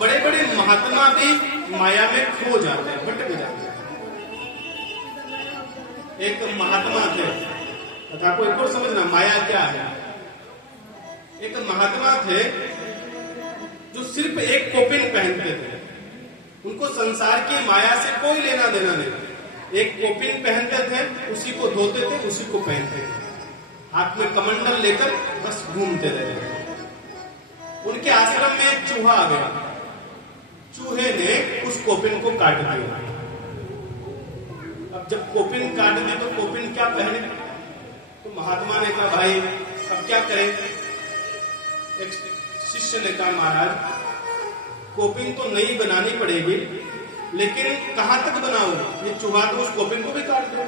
बड़े बड़े महात्मा भी माया में खो जाते हैं, भटक जाते हैं। एक महात्मा थे, तथा को एक और समझना माया क्या है। एक महात्मा थे जो सिर्फ एक कोपिन पहनते थे, उनको संसार की माया से कोई लेना देना नहीं। एक कोपिन पहनते थे, उसी को धोते थे, उसी को पहनते थे, हाथ में कमंडल लेकर बस घूमते रहते थे। उनके आश्रम में एक चूहा आ गया, चूहे ने उस कोपिन को काट दिया। अब जब कोपिन काट दी तो कोपिन क्या पहने? तो महात्मा ने कहा भाई अब क्या करें? एक शिष्य ने कहा महाराज कोपिन तो नई बनानी पड़ेगी, लेकिन कहां तक बनाऊं? ये चूहा तो उस कोपिन को भी काट देगा।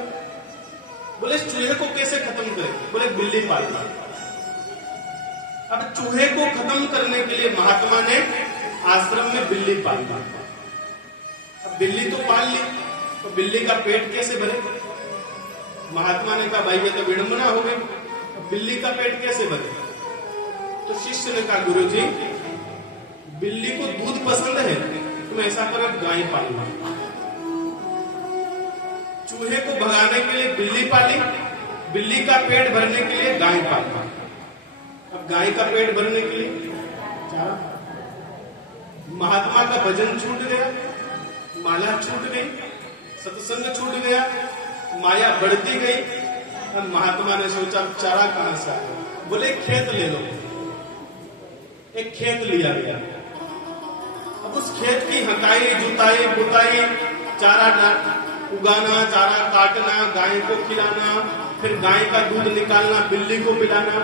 बोले इस चूहे को कैसे खत्म करें? बोले बिल्ली पाल लो। अब चूहे को खत्म करने के लिए महात्मा ने आश्रम में बिल्ली पाल ली। अब बिल्ली तो पाल ली, तो बिल्ली का पेट कैसे भरे? महात्मा ने कहा भाई ये तो विडंबना हो गई, अब बिल्ली का पेट कैसे भरे? तो शिष्य ने कहा गुरुजी बिल्ली को दूध पसंद है, तुम ऐसा करो गाय पालो। चूहे को भगाने के लिए बिल्ली पाली, बिल्ली का पेट भरने के लिए गाय पाली। अब गाय का पेट भरने के लिए चारा। महात्मा का भजन छूट गया, माला छूट गई, सत्संग छूट गया, माया बढ़ती गई। और महात्मा ने सोचा चारा कहां से आया? बोले खेत ले लो। एक खेत लिया गया। अब उस खेत की हकाई जुताई बुताई, चारा उगाना, चारा काटना, गाय को खिलाना, फिर गाय का दूध निकालना, बिल्ली को पिलाना,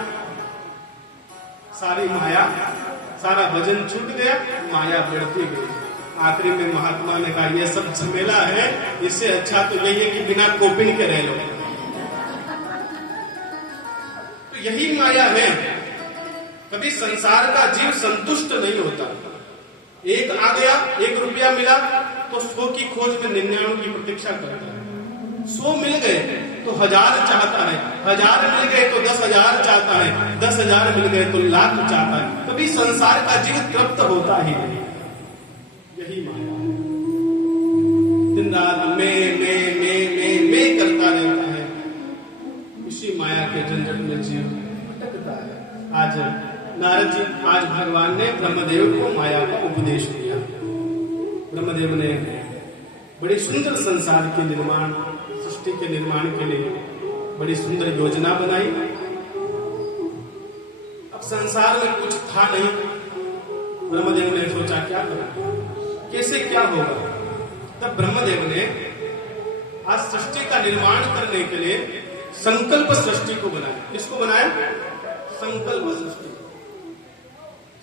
सारी माया, सारा भजन छूट गया, माया बढ़ती गई। आखिरी में महात्मा ने कहा ये सब झमेला है, इससे अच्छा तो यही है कि बिना कोपिन के रह लो। तो यही माया है, कभी संसार का जीव संतुष्ट नहीं होता। एक आ गया, 1 रुपया मिला तो 100 की खोज में 99 की प्रतीक्षा करता है। 100 मिल गए तो 1000 चाहता है, 1000 मिल गए तो 10,000 चाहता है, 10,000 मिल गए तो लाख चाहता है। कभी संसार का जीव तृप्त होता ही नहीं। यही माया है, दिन रात मैं करता रहता है। इसी माया के झंझट में जीव भटकता है। आज नारद जी, आज भगवान ने ब्रह्मदेव को माया का उपदेश दिया। ब्रह्मदेव ने बड़ी सुंदर संसार के निर्माण, सृष्टि के निर्माण के लिए बड़ी सुंदर योजना बनाई। अब संसार में कुछ था नहीं, ब्रह्मदेव ने सोचा क्या करें, कैसे क्या होगा। तब ब्रह्मदेव ने आज सृष्टि का निर्माण करने के लिए संकल्प सृष्टि को बनाया। किसको बनाया? संकल्प सृष्टि।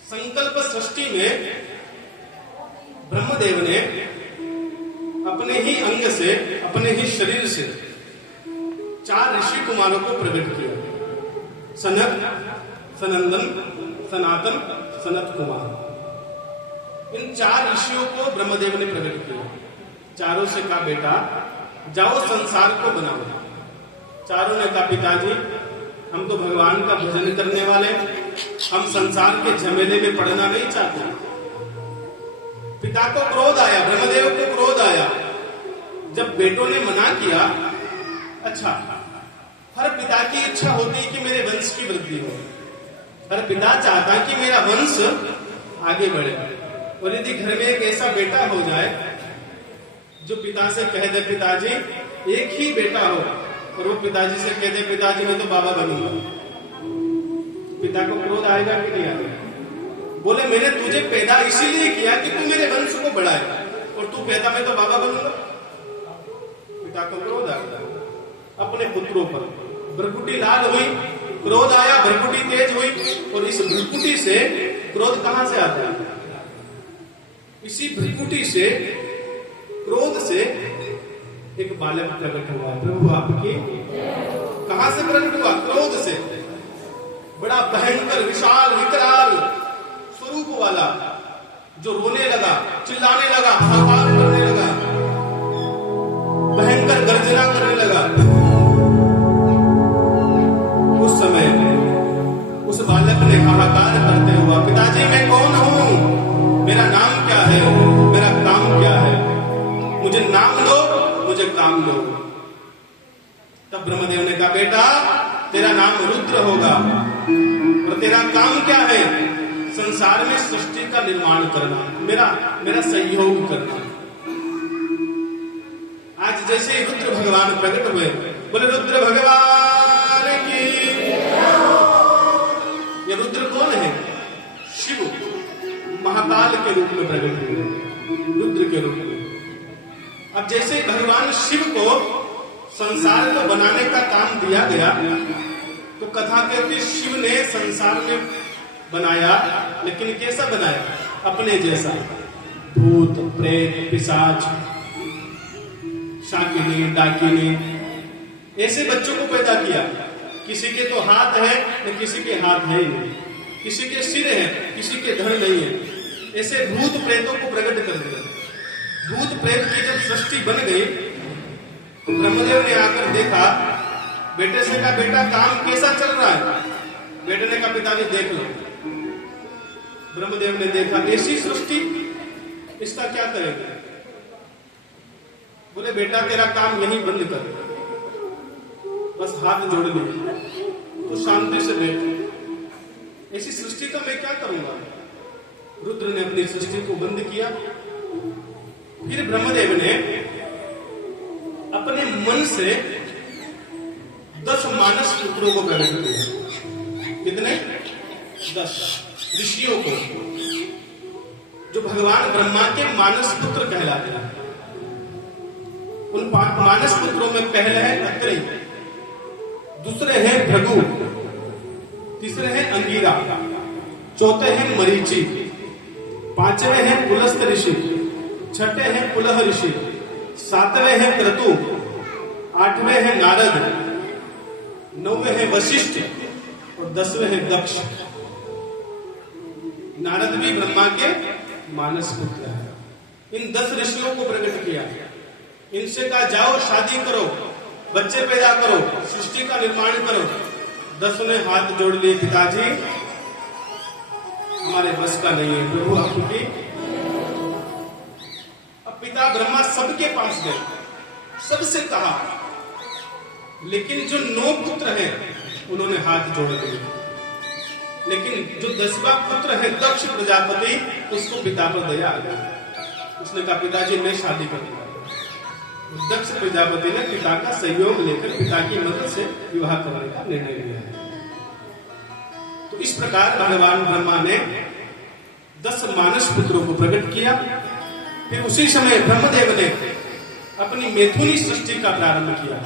संकल्प सृष्टि में ब्रह्मदेव ने अपने ही अंग से, अपने ही शरीर से 4 ऋषि कुमारों को प्रकट किया। सनक, सनंदन, सनातन, सनत कुमार। इन 4 ऋषियों को ब्रह्मदेव ने प्रकट किया। चारों से कहा बेटा जाओ संसार को बनाओ। चारों ने कहा पिताजी हम तो भगवान का भजन करने वाले, हम संसार के झमेले में पड़ना नहीं चाहते। पिता को क्रोध आया, ब्रह्मदेव को क्रोध आया जब बेटों ने मना किया। अच्छा, हर पिता की इच्छा होती है कि मेरे वंश की वृद्धि हो, हर पिता चाहता है कि मेरा वंश आगे बढ़े। और यदि घर में एक ऐसा बेटा हो जाए जो पिता से कह दे पिताजी एक ही बेटा हो, और वो पिताजी से कह दे पिताजी मैं तो बाबा बनूंगा, पिता को क्रोध आएगा कि नहीं आएगा? बोले मैंने तुझे पैदा इसीलिए किया कि तू मेरे वंश को बढ़ाए, और तू कहता मैं तो बाबा बनूंगा। पिता को क्रोध आया अपने पुत्रों पर, भ्रकुटी लाल हुई, क्रोध आया, भ्रकुटी तेज हुई। और इस भ्रकुटी से क्रोध कहां से आता है? इसी भ्रकुटी से, क्रोध से एक बालक प्रकट हुआ। प्रभु आपकी कहां से प्रकट हुआ? क्रोध से। बड़ा भयंकर, विशाल, विकराल स्वरूप वाला, जो रोने लगा, चिल्लाने लगा, हाहाकार करने लगा, भयंकर गर्जना करने लगा। उस समय उस बालक ने हाहाकार करते हुआ पिताजी मैं कौन हूं, मेरा नाम क्या है, मेरा काम क्या है, मुझे नाम दो, मुझे काम दो। तब ब्रह्मदेव ने कहा बेटा तेरा नाम रुद्र होगा, और तेरा काम क्या है? संसार में सृष्टि का निर्माण करना, मेरा सहयोग करना। आज जैसे रुद्र भगवान प्रकट हुए, बोले रुद्र भगवान की। ये रुद्र कौन है? शिव महाकाल के रूप में प्रकट हुए, रुद्र के रूप में। अब जैसे भगवान शिव को संसार को बनाने का काम दिया गया, तो कथा कहती शिव ने संसार में बनाया, लेकिन कैसा बनाया? अपने जैसा। भूत, प्रेत, पिशाच, शाकिनी, डाकिनी, ऐसे बच्चों को पैदा किया। किसी के तो हाथ है न किसी के हाथ है ही नहीं, किसी के सिर है किसी के धड़ नहीं है। ऐसे भूत प्रेतों को प्रकट कर दिया। भूत प्रेत की जब सृष्टि बन गई तो ब्रह्मदेव ने आकर देखा, बेटे से कहा बेटा काम कैसा चल रहा है? बेटे ने कहा पिताजी देख लो। ब्रह्मदेव ने देखा ऐसी सृष्टि, इसका क्या करेगा? बोले बेटा तेरा काम यहीं बंद कर, बस हाथ जोड़ ले, तो शांति से बैठ। ऐसी सृष्टि का मैं क्या करूंगा? रुद्र ने अपनी सृष्टि को बंद किया। फिर ब्रह्मदेव ने अपने मन से 10 मानस पुत्रों को प्रकट किया। कितने? 10 ऋषियों को, जो भगवान ब्रह्मा के मानस पुत्र कहलाते हैं। उन मानस पुत्रों में पहले है अत्रि, दूसरे हैं भृगु, तीसरे हैं अंगिरा, चौथे हैं मरीचि, पांचवें हैं पुलस्त ऋषि, छठे हैं पुलह ऋषि, सातवें हैं क्रतु, आठवें हैं नारद, नौवें हैं वशिष्ठ और 10वें हैं दक्ष। नारद भी ब्रह्मा के मानस पुत्र है। इन 10 ऋषियों को प्रकट किया, इनसे कहा जाओ शादी करो, बच्चे पैदा करो, सृष्टि का निर्माण करो। 10 ने हाथ जोड़ लिए, पिताजी हमारे बस का नहीं है, प्रभु आपकी। अब पिता ब्रह्मा सबके पास गए, सबसे कहा, लेकिन जो 9 पुत्र हैं उन्होंने हाथ जोड़ दिए। लेकिन जो 10वां पुत्र है दक्ष प्रजापति, उसको पिता पर दया आ गई। उसने कहा पिताजी मैं शादी करूंगा। दक्ष प्रजापति ने पिता का सहयोग लेकर पिता की मदद से विवाह करने का निर्णय लिया है। तो इस प्रकार भगवान ब्रह्मा ने 10 मानस पुत्रों को प्रकट किया। फिर उसी समय ब्रह्मदेव ने अपनी मैथुनी सृष्टि का प्रारंभ किया।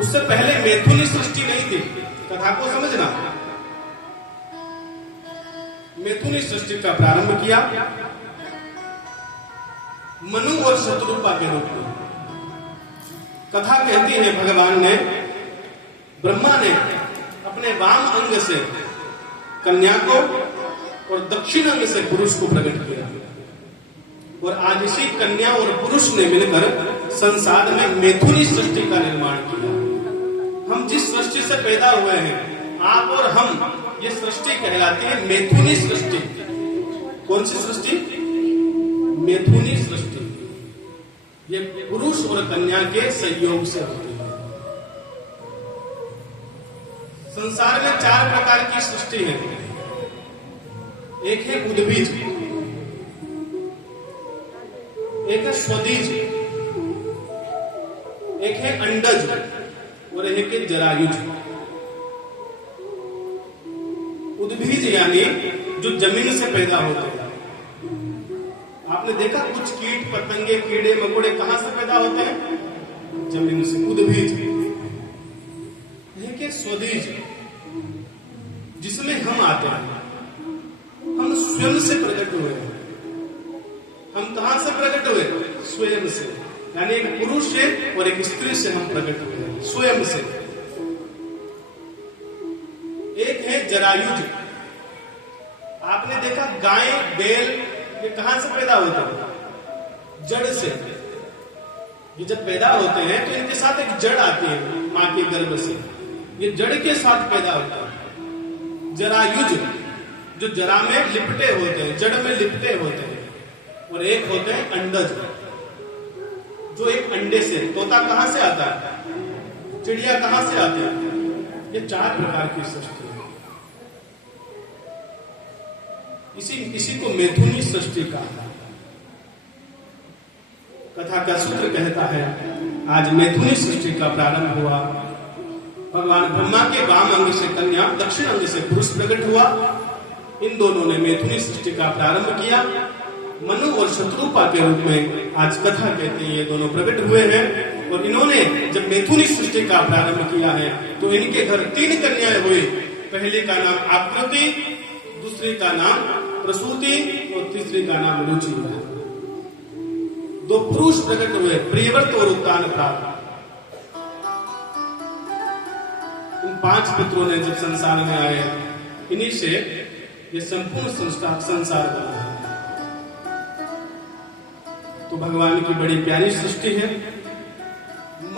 उससे पहले मैथुनी सृष्टि नहीं थी, कथा को समझना। मैथुनी सृष्टि का प्रारंभ किया मनु और शत्रुपा के रूप में। कथा कहती है भगवान ने, ब्रह्मा ने अपने वाम अंग से कन्या को और दक्षिण अंग से पुरुष को प्रकट किया। और आज इसी कन्या और पुरुष ने मिलकर संसार में मैथुनी सृष्टि का निर्माण किया। हम जिस सृष्टि से पैदा हुए हैं, आप और हम, ये सृष्टि कहलाती है मैथुनी सृष्टि। कौन सी सृष्टि? मैथुनी सृष्टि। ये पुरुष और कन्या के संयोग से होती है। संसार में 4 प्रकार की सृष्टि है। एक है उद्भिज, एक है स्वदीज, एक है अंडज और एक है जरायुज। उद्भिज यानी जो जमीन से पैदा होते हैं। आपने देखा कुछ कीट पतंगे, कीड़े मकोड़े कहां से पैदा होते हैं? जमीन से। उद्भिज। एक है स्वदीज, जिसमें हम आते हैं। हम स्वयं से प्रकट हुए हैं। हम कहां से प्रकट हुए? स्वयं से। यानी एक पुरुष से और एक स्त्री से हम प्रकट हुए हैं, स्वयं से। एक है जरायुज। आपने देखा गाय, बैल, ये कहां से पैदा होते हैं? जड़ से। ये जब पैदा होते हैं तो इनके साथ एक जड़ आती है मां के गर्भ से। ये जड़ के साथ पैदा होता है। जरायुज, जो जरा में लिपटे होते हैं, जड़ में लिपटे होते हैं। और एक होते हैं अंडज, जो एक अंडे से। तोता कहां से आता है? चिड़िया कहां से आती है? ये 4 प्रकार की सृष्टि है। इसी को मैथुनी सृष्टि कहा। कथा का सूत्र कहता है, आज मैथुनी सृष्टि का प्रारंभ हुआ। भगवान ब्रह्मा के वाम अंग से कन्या, दक्षिण अंग से पुरुष प्रकट हुआ। इन दोनों ने मैथुनी सृष्टि का प्रारंभ किया। मनु और शत्रुपा के रूप में आज कथा कहते हैं ये दोनों प्रकट हुए हैं। और इन्होंने जब मैथुनी सृष्टि का प्रारंभ किया है तो इनके घर 3 कन्याएं हुई। पहली का नाम आकृति, दूसरी का नाम प्रसूति और तीसरी का नाम रुचि। 2 पुरुष प्रकट हुए, प्रियव्रत और उत्तान प्राप्त। इन 5 पुत्रों ने जब संसार में आए, इन्हीं से ये संपूर्ण संसार बना है। तो भगवान की बड़ी प्यारी सृष्टि है।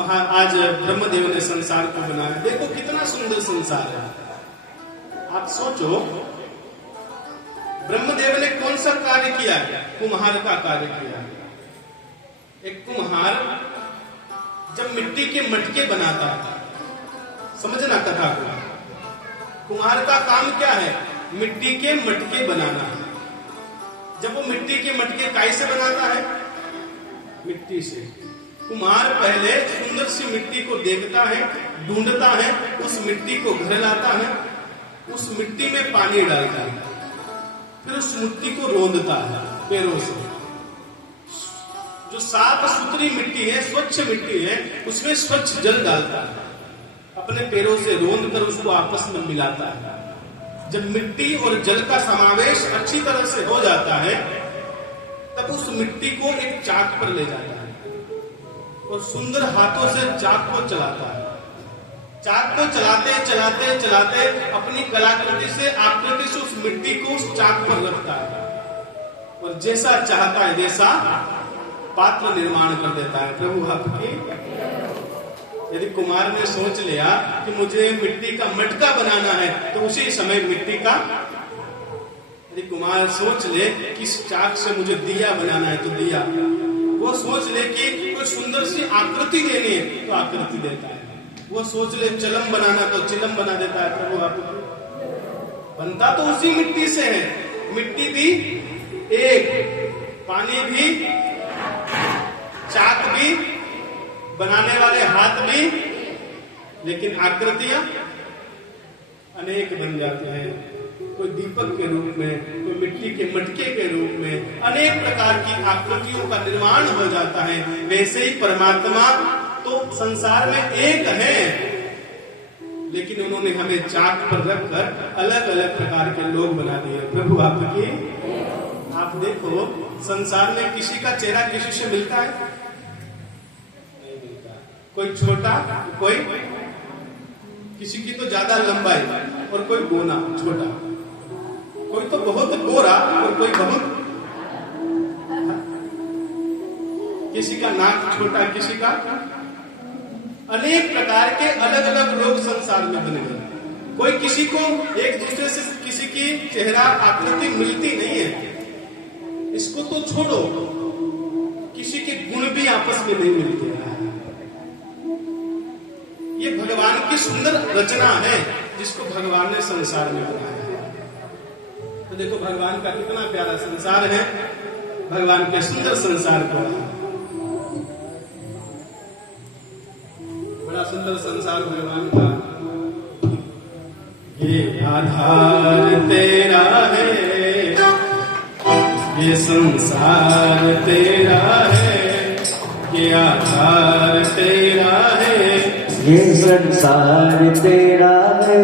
आज ब्रह्मदेव ने संसार को बनाया। देखो कितना सुंदर संसार है। आप सोचो, ब्रह्मदेव ने कौन सा कार्य किया? कुम्हार का कार्य किया। एक कुम्हार जब मिट्टी के मटके बनाता है, समझना कथा को, कुम्हार का काम क्या है? मिट्टी के मटके बनाना है। जब वो मिट्टी के मटके काई से बनाता है? मिट्टी से। कुम्हार पहले सुंदर सी मिट्टी को देखता है, ढूंढता है, उस मिट्टी को घर लाता है, उस मिट्टी में पानी डालता है, फिर उस मिट्टी को रोंदता है पैरों से। जो साफ सुथरी मिट्टी है, स्वच्छ मिट्टी है, उसमें स्वच्छ जल डालता है, अपने पैरों से रोंद कर उसको आपस में मिलाता है। जब मिट्टी और जल का समावेश अच्छी तरह से हो जाता है, तब उस मिट्टी को एक चाक पर ले जाता है और सुंदर हाथों से चाक को चलाता है। चाक को चलाते चलाते चलाते अपनी कलाकृति से, आकृति से उस मिट्टी को उस चाक पर रखता है और जैसा चाहता है वैसा पात्र निर्माण कर देता है। प्रभु आपकी। यदि कुमार ने सोच लिया कि मुझे मिट्टी का मटका बनाना है, तो उसी समय मिट्टी का, यदि कुमार सोच ले कि इस चाक से मुझे दिया बनाना है तो दिया, वो सोच ले कि कोई सुंदर सी आकृति देनी है तो आकृति देता है, वो सोच ले चिलम बनाना तो चिलम बना देता है। प्रभु आपको बनता तो उसी मिट्टी से है। मिट्टी भी एक, पानी भी, चाक भी, बनाने वाले हाथ भी, लेकिन आकृतियां अनेक बन जाते हैं। कोई दीपक के रूप में, कोई मिट्टी के मटके के रूप में, अनेक प्रकार की आकृतियों का निर्माण हो जाता है। वैसे ही परमात्मा तो संसार में एक है, लेकिन उन्होंने हमें चाक पर रखकर अलग अलग प्रकार के लोग बना दिए। प्रभु आपकी। आप देखो, संसार में किसी का चेहरा किसी से मिलता है? नहीं मिलता। कोई छोटा, कोई, किसी की तो ज्यादा लंबाई और कोई गोना छोटा, कोई तो बहुत गोरा और कोई बहुत, किसी का नाक छोटा, किसी का अनेक प्रकार के अलग अलग रोग संसार में बने हुए। कोई किसी को एक दूसरे से किसी की चेहरा आकृति मिलती नहीं है, इसको तो छोड़ो, किसी के गुण भी आपस में नहीं मिलते हैं। ये भगवान की सुंदर रचना है जिसको भगवान ने संसार में बनाया है। तो देखो भगवान का कितना प्यारा संसार है, भगवान के सुंदर संसार को, बड़ा सुंदर संसार भगवान का। ये आधार तेरा है, ये संसार तेरा है, ये आधार तेरा है, ये संसार तेरा है।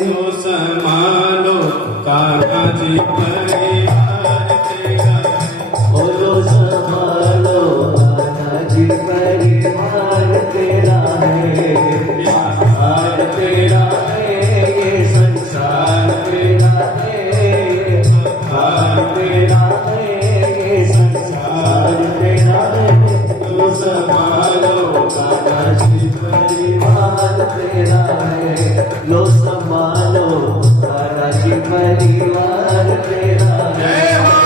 तो संभालो कान्हा जी परिवार तेरा है, ओ लो संभालो कान्हा जी परिवार तेरा है। ये आधार तेरा है, ये संसार तेरा है, ये आधार तेरा है, ये संसार तेरा है। तो संभालो कान्हा जी परिवार तेरा है, लो संभालो कान्हा जी परिवार तेरा है। जय हो।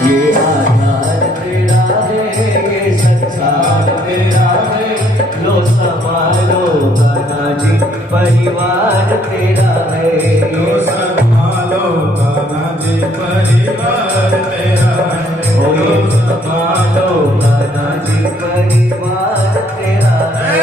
ये आधार तेरा है, ये संसार तेरा है, लो संभालो कान्हा जी परिवार तेरा है। तो संभालो कान्हा जी परिवार तेरा है, ओ लो संभालो कान्हा जी परिवार तेरा है।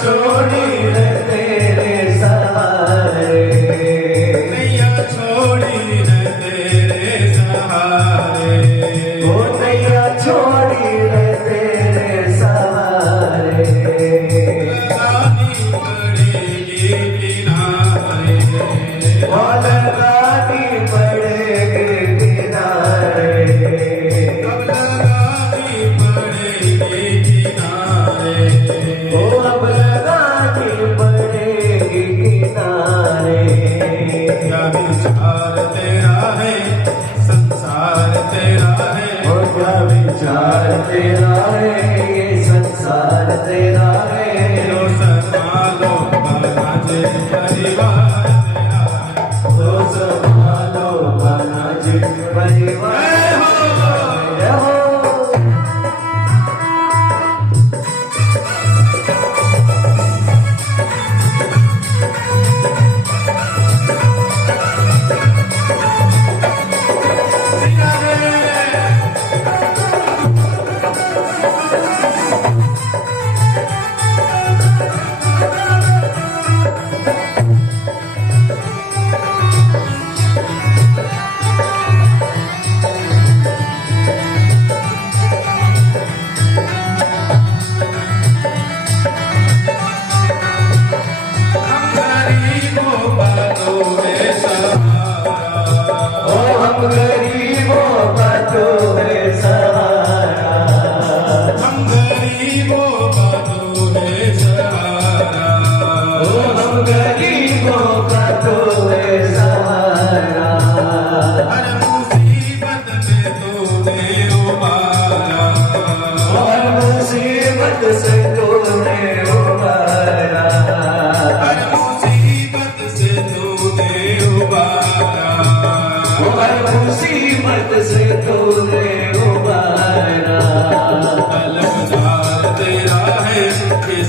छोड़ी है तेरे सहारे, नैया छोड़ी है तेरे सहारे, ओ नैया छोड़ी है तेरे सहारे। लगानी पड़ेगी किनारे, और लगानी पड़ेगी किनारे, अब लगानी पड़ेगी किनारे, ओ अब लगानी पड़ेगी किनारे। क्या विचार तेरा है, संसार तेरा है, और क्या विचार तेरा है, ये संसार तेरा है। लो संभालो कान्हा जी परिवार तेरा है। तो संभालो कान्हा जी परिवार। जय हो। जय हो।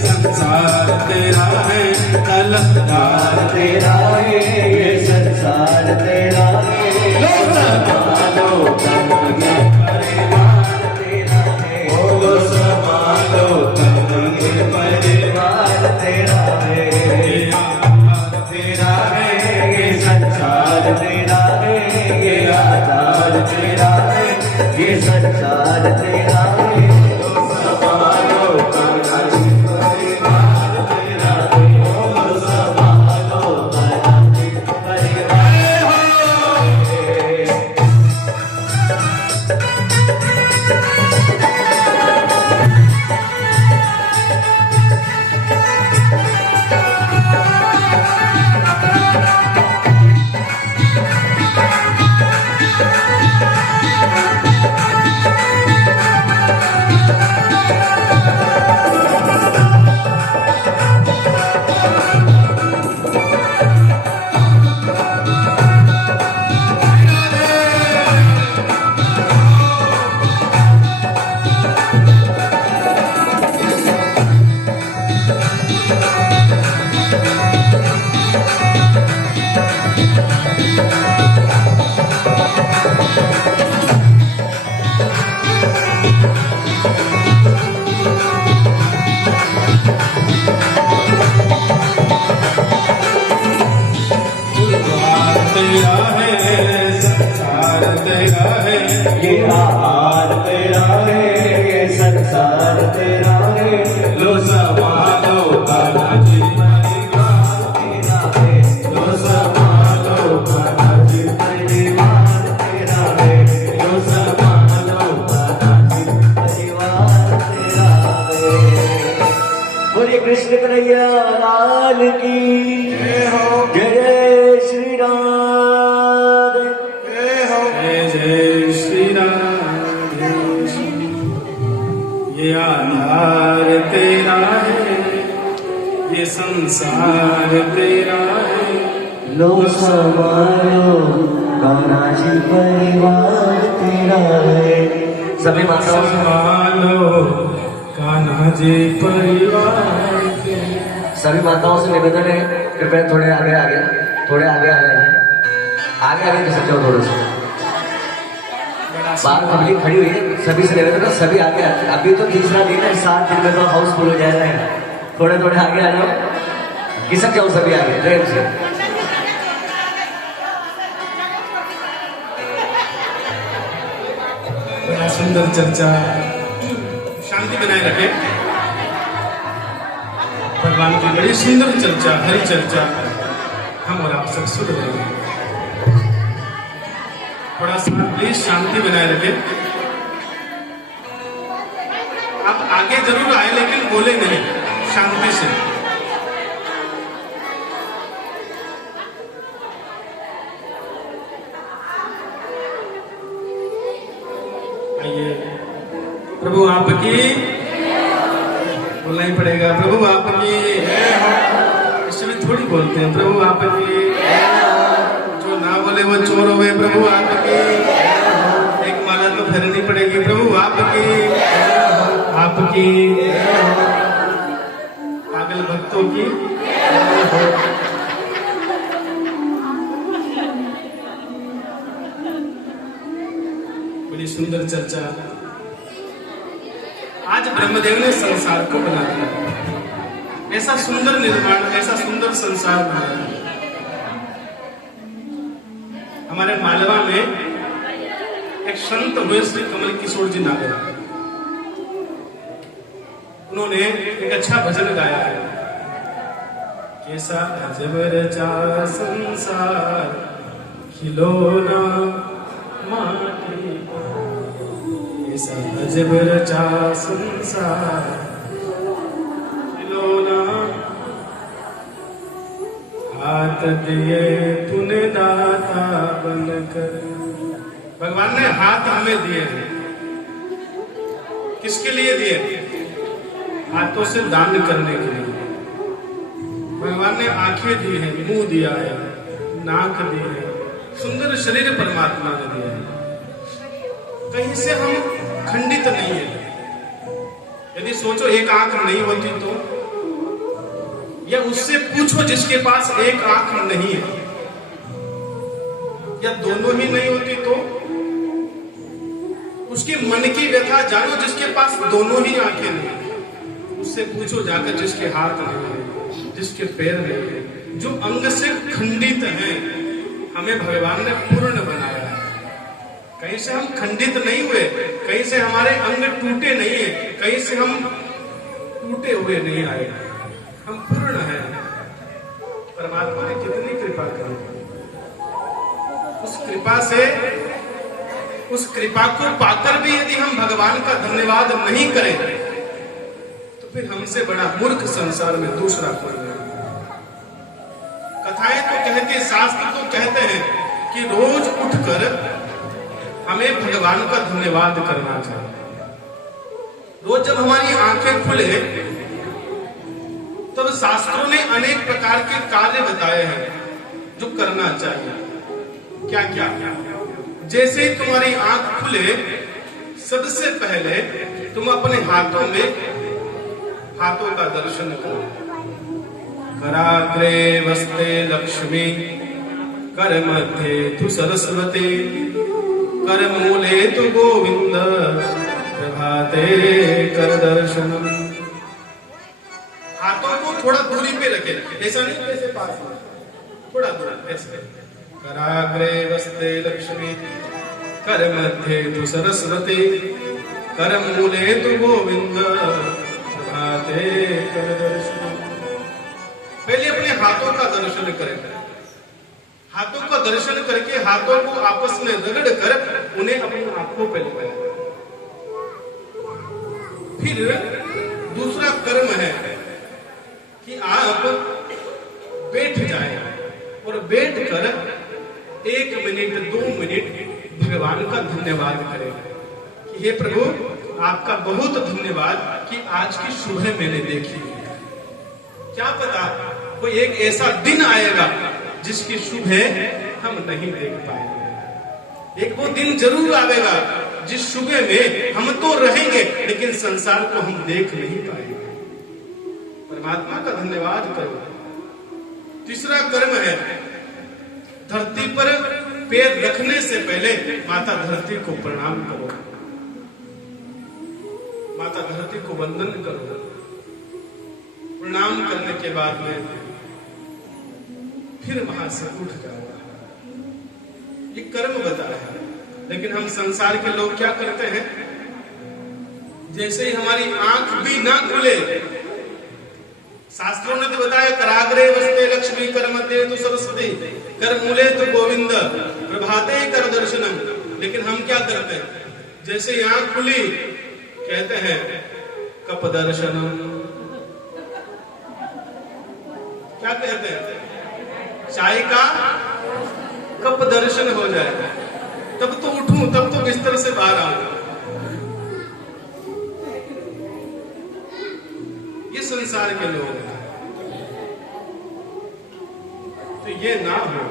संसार तेरा है तलबदार तेरा है ये संसार तेरा है लो संभालो तन ये परिवार तेरा है लो संभालो तन ये परिवार तेरा है तेरा है ये संसार तेरा है ये आधार तेरा है ये संसार तेरा है लो संभालो तन ये परिवार तेरा है लो संभालो तन ये परिवार है। तेरा है संसार तेरा है ये आहार तेरा है ये संसार तेरा है लो संभालो कान्हा जी परिवार तेरा है लो संभालो कान्हा जी परिवार तेरा है लो संभालो कान्हा जी परिवार तेरा है। बोलिए कृष्ण कन्हैया लाल की जय हो। जय श्री राम जय श्री राम ये आधार तेरा है ये संसार तेरा है लो संभालो कान्हा जी परिवार तेरा है। सभी माताओं से संभालो कान्हा जी परिवार के सभी माताओं से निवेदन है कृपया थोड़े आगे आगे थोड़े आगे आगे आगे आगे कर सकते हो थोड़े से बाहर पब्लिक खड़ी हुई है सभी से निवेदन है सभी आगे आगे अभी तो तीसरा दिन है 7 दिन में तो हाउस फुल हो जाएगा थोड़े थोड़े आगे आ जाओ किसक जाओ सभी आगे प्रेम से बड़ा सुंदर चर्चा शांति बनाए रखे भगवान की बड़ी सुंदर चर्चा हरि चर्चा हम और आप सब सुन रहे हैं थोड़ा सा प्लीज शांति बनाए रखे आप आगे जरूर आए लेकिन बोले नहीं शांति से आइए प्रभु आपकी बोलना ही पड़ेगा प्रभु आपकी इससे भी थोड़ी बोलते हैं प्रभु आपकी जो ना बोले वो चोर हो गए प्रभु आपकी एक माला तो फेरनी पड़ेगी प्रभु आपकी आपकी पागल भक्तों की बड़ी सुंदर चर्चा आज ब्रह्मदेव ने संसार को बना दिया ऐसा सुंदर निर्माण ऐसा सुंदर संसार बनाया हमारे मालवा में एक संत हुए श्री कमल किशोर जी नागर उन्होंने एक अच्छा भजन गाया है कैसा अजब रचा संसार खिलौना माटी कैसा अजब रचा संसार खिलौना हाथ दिए तूने दाता बनकर भगवान ने हाथ हमें दिए हैं किसके लिए दिए हाथों से दान करने के लिए भगवान ने आंखें दी है मुंह दिया है नाक दी है सुंदर शरीर परमात्मा ने दिया है कहीं से हम खंडित नहीं है यदि सोचो एक आंख नहीं होती तो या उससे पूछो जिसके पास एक आंख नहीं है, या दोनों ही नहीं होती तो उसके मन की व्यथा जानो जिसके पास दोनों ही आंखें नहीं। उससे पूछो जाकर जिसके हाथ नहीं है, जिसके पैर नहीं है, जो अंग से खंडित हैं। हमें भगवान ने पूर्ण बनाया है, कहीं से हम खंडित नहीं हुए, कहीं से हमारे अंग टूटे नहीं है, कहीं से हम टूटे हुए नहीं आए, हम पूर्ण हैं। परमात्मा ने कितनी कृपा करी, उस कृपा से, उस कृपा को पाकर भी यदि हम भगवान का धन्यवाद नहीं करें तो फिर हमसे बड़ा मूर्ख संसार में दूसरा कोई नहीं। कथाएं तो कहते, शास्त्र तो कहते हैं कि रोज उठकर हमें भगवान का धन्यवाद करना चाहिए। रोज जब हमारी आंखें खुले तब शास्त्रों ने अनेक प्रकार के कार्य बताए हैं जो करना चाहिए। क्या क्या? जैसे तुम्हारी आंख खुले सबसे पहले तुम अपने हाथों का दर्शन करो। कराग्रे वस्ते लक्ष्मी, कर मध्ये तु सरस्वती, कर मूले तु गोविंद, प्रभाते कर दर्शनम। हाथों को थोड़ा दूरी पे रखे, ऐसा नहीं कैसे पास में, थोड़ा दूर ऐसे। कराग्रे वस्ते लक्ष्मी, कर मध्ये तु सरस्वती, कर मूले तु गोविंद, प्रभाते कर दर्शनम। पहले अपने हाथों का दर्शन करें। हाथों का दर्शन करके हाथों को आपस में रगड़ कर उन्हें अपनी आंखों पे लगाएं। फिर दूसरा कर्म है कि आप बैठ जाएं और बैठकर 1 मिनट 2 मिनट भगवान का धन्यवाद करें कि हे प्रभु, आपका बहुत धन्यवाद कि आज की सुबह मैंने देखी। क्या पता कोई एक ऐसा दिन आएगा जिसकी सुबह हम नहीं देख पाएंगे। एक वो दिन जरूर आएगा जिस सुबह में हम तो रहेंगे लेकिन संसार को हम देख नहीं पाएंगे। परमात्मा का धन्यवाद करो। तीसरा कर्म है, धरती पर पैर रखने से पहले माता धरती को प्रणाम करो, माता धरती को वंदन करो। प्रणाम करने के बाद में फिर वहां से उठ जाओ। ये कर्म बताया है, लेकिन हम संसार के लोग क्या करते हैं, जैसे ही हमारी आंख भी ना खुले, शास्त्रों ने तो बताया कराग्रे वस्ते लक्ष्मी, कर मध्ये तु सरस्वती, कर मूले तु गोविंद, प्रभाते कर दर्शनम। लेकिन हम क्या करते हैं, जैसे ही आंख खुली कहते हैं कप दर्शनम। क्या कहते हैं, चाय का कब दर्शन हो जाए तब तो उठूं, तब तो बिस्तर से बाहर आऊं। ये संसार के लोग हैं, तो ये ना हो।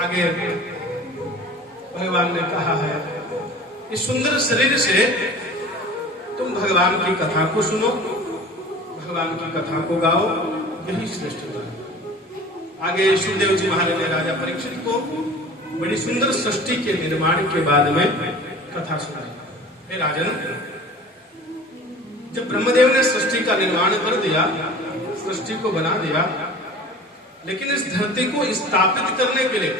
आगे भगवान ने कहा है, इस सुंदर शरीर से तुम भगवान की कथा को सुनो, भगवान की कथा को गाओ, यही श्रेष्ठ है। आगे सुखदेव जी महाराज ने राजा परीक्षित को बड़ी सुंदर सृष्टि के निर्माण के बाद में कथा सुनाई। हे राजन, जब ब्रह्मदेव ने सृष्टि का निर्माण कर दिया, सृष्टि को बना दिया, लेकिन इस धरती को स्थापित करने के लिए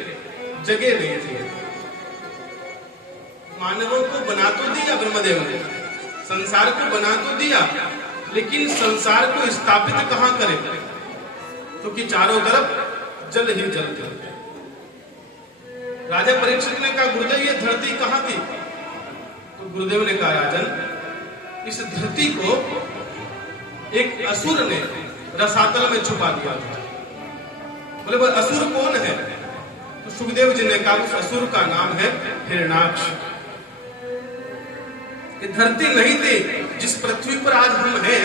जगह नहीं थी। मानवों को बना तो दिया ब्रह्मदेव ने, संसार को बना तो दिया, लेकिन संसार को स्थापित कहां करें, क्योंकि चारों तरफ जल ही जल थे। राजा परीक्षित ने कहा, गुरुदेव ये धरती कहां थी? तो गुरुदेव ने कहा, राजन इस धरती को एक असुर ने रसातल में छुपा दिया था। बोले वो असुर कौन है? तो सुखदेव जी ने कहा, उस असुर का नाम है हिरण्याक्ष। ये धरती नहीं थी, जिस पृथ्वी पर आज हम हैं,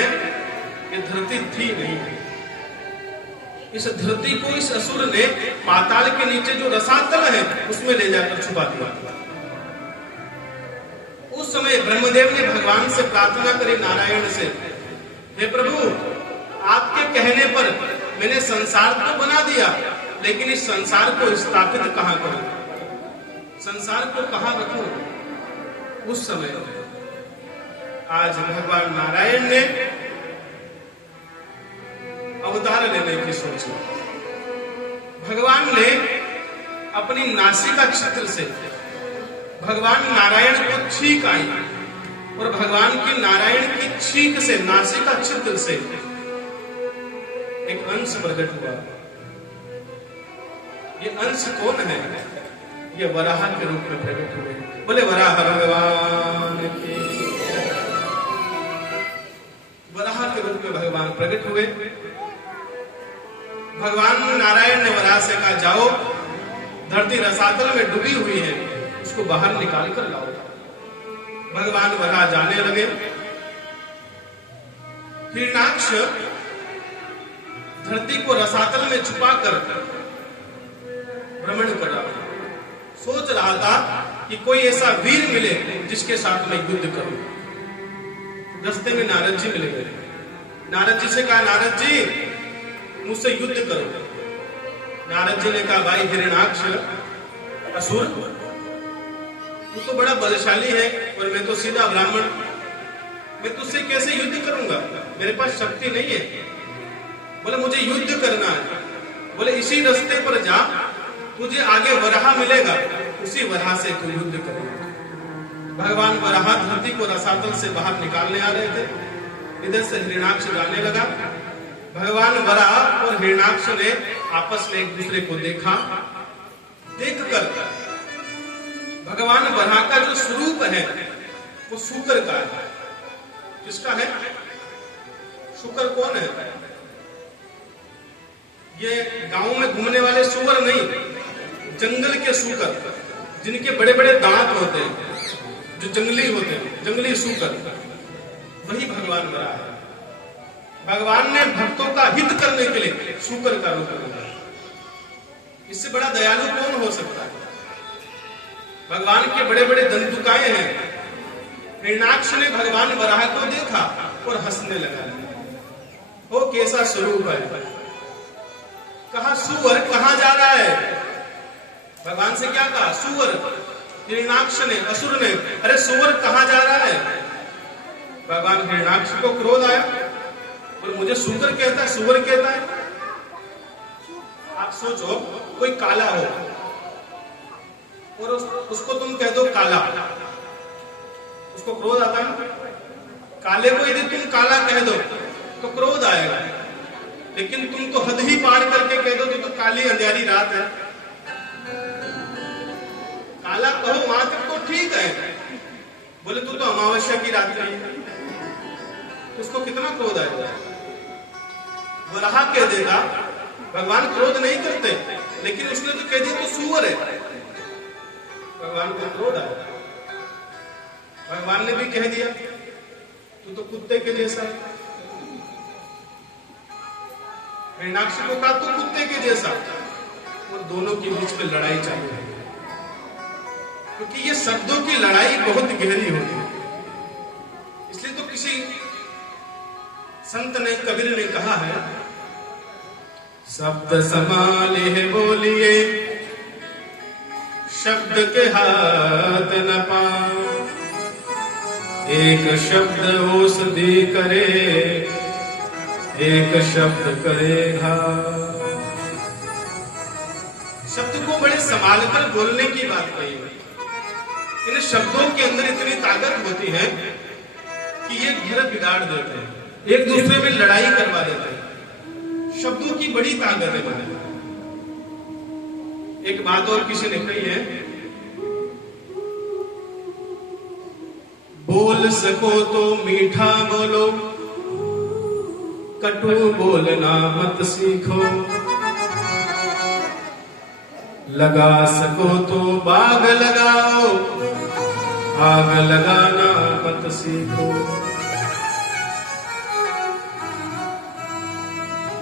ये धरती थी नहीं। इस धरती को इस असुर ने पाताल के नीचे जो रसातल है उसमें ले जाकर छुपा दिया। उस समय ब्रह्मदेव ने भगवान से प्रार्थना करी, नारायण से, हे प्रभु, आपके कहने पर मैंने संसार तो बना दिया, लेकिन इस संसार को स्थापित कहां करूं, संसार को कहां रखूं। उस समय आज भगवान नारायण ने अवतार लेने की सोची। भगवान ने अपनी नासिका छिद्र से भगवान नारायण को छींक आई और भगवान की नारायण की छींक से, नासिका छिद्र से एक अंश प्रकट हुआ। ये अंश कौन है? ये वराह के रूप में प्रकट हुए। बोले वराह भगवान की। वराह के रूप में भगवान प्रकट हुए। भगवान नारायण ने वराह से कहा, जाओ, धरती रसातल में डूबी हुई है, उसको बाहर निकाल कर लाओ। भगवान वराह जाने लगे। हिरण्याक्ष धरती को रसातल में छुपाकर भ्रमण कर रहा था। सोच रहा था कि कोई ऐसा वीर मिले जिसके साथ मैं युद्ध करूं। रास्ते में नारद जी मिल गए। नारद जी से कहा, नारद जी, मुझसे युद्ध करो। नारद जी ने कहा, भाई हिरण्याक्ष असुर, तू तो बड़ा बलशाली है और मैं तो सीधा ब्राह्मण, मैं तुझसे कैसे युद्ध करूंगा? मेरे पास शक्ति नहीं है। बोले मुझे युद्ध करना है। बोले इसी रास्ते पर जा, तुझे आगे वराह मिलेगा, उसी वराह से तू युद्ध करेगा। भगवान वराह धरती को रसातल से बाहर निकालने आ रहे थे। इधर से हिरण्याक्ष जाने लगा। भगवान वराह और हिरण्याक्ष ने आपस में एक दूसरे को देखा। देखकर भगवान वराह का जो स्वरूप है वो शुकर का है। किसका है? शुकर कौन है? ये गांव में घूमने वाले सुअर नहीं, जंगल के शुकर, जिनके बड़े बड़े दांत होते हैं, जो जंगली होते हैं, जंगली शुकर, वही भगवान वराह है। भगवान ने भक्तों का हित करने के लिए शुकर का रूप लिया। इससे बड़ा दयालु कौन हो सकता है? भगवान के बड़े बड़े दंतुकाएं हैं। हिरण्याक्ष ने भगवान वराह को देखा और हंसने लगा। वो कैसा स्वरूप है? कहा, सुअर कहां जा रहा है? भगवान से क्या कहा? सुअर। हिरण्याक्ष ने, असुर ने, अरे सुअर कहां जा रहा है? भगवान हिरण्याक्ष को क्रोध आया और मुझे सुअर कहता है, सुअर कहता है। आप सोचो, कोई काला हो और उसको तुम कह दो काला, उसको क्रोध आता है। काले को यदि तुम काला कह दो तो क्रोध आएगा, लेकिन तुम तो हद ही पार करके कह दो तो काली अंधेरी रात है। काला कहो वहां तक तो ठीक है। बोले तू तो अमावस्या की रात्रि है, उसको कितना क्रोध आएगा? वराह कह देगा, भगवान क्रोध नहीं करते, लेकिन उसने तो कह दिया तो सुअर है, भगवान को क्रोध आया। भगवान ने भी कह दिया तू तो कुत्ते के जैसा है। हिरण्याक्ष को कहा तू कुत्ते के जैसा। और दोनों के बीच में लड़ाई चालू है, क्योंकि ये शब्दों की लड़ाई बहुत गहरी होती है। इसलिए तो किसी संत ने, कबीर ने कहा है, शब्द संभाले बोलिए, शब्द के हाथ न पाओ, एक शब्द औषधि करे, एक शब्द करेगा। शब्द को बड़े संभाल कर बोलने की बात कही है। इन शब्दों के अंदर इतनी ताकत होती है कि ये घर बिगाड़ देते हैं, एक दूसरे में लड़ाई करवा देते हैं। शब्दों की बड़ी ताकत है बने। एक बात और किसी ने कही है, बोल सको तो मीठा बोलो, कटु बोलना मत सीखो, लगा सको तो बाग लगाओ, आग लगाना मत सीखो,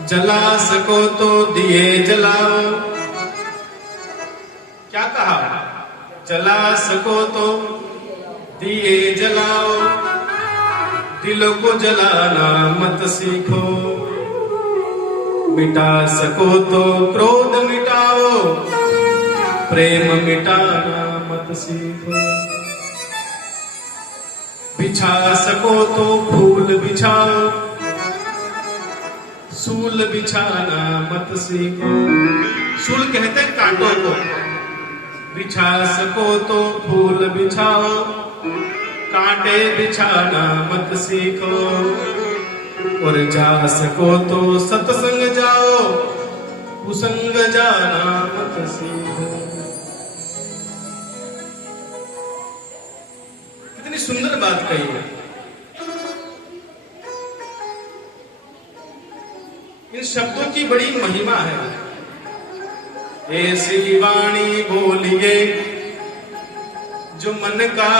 जला सको तो दिए जलाओ। क्या कहा? जला सको तो दिए जलाओ, दिलों को जलाना मत सीखो, मिटा सको तो क्रोध मिटाओ, प्रेम मिटाना मत सीखो। बिछा सको तो फूल बिछाओ, सूल बिछाना मत सीखो। सूल कहते हैं कांटों को। बिछा सको तो फूल बिछाओ, कांटे बिछाना मत सीखो। और जा सको तो सत्संग जाओ, कुसंग जाना मत सीखो। कितनी सुंदर बात कही है। इन शब्दों की बड़ी महिमा है। ऐसी वाणी बोलिए जो मन का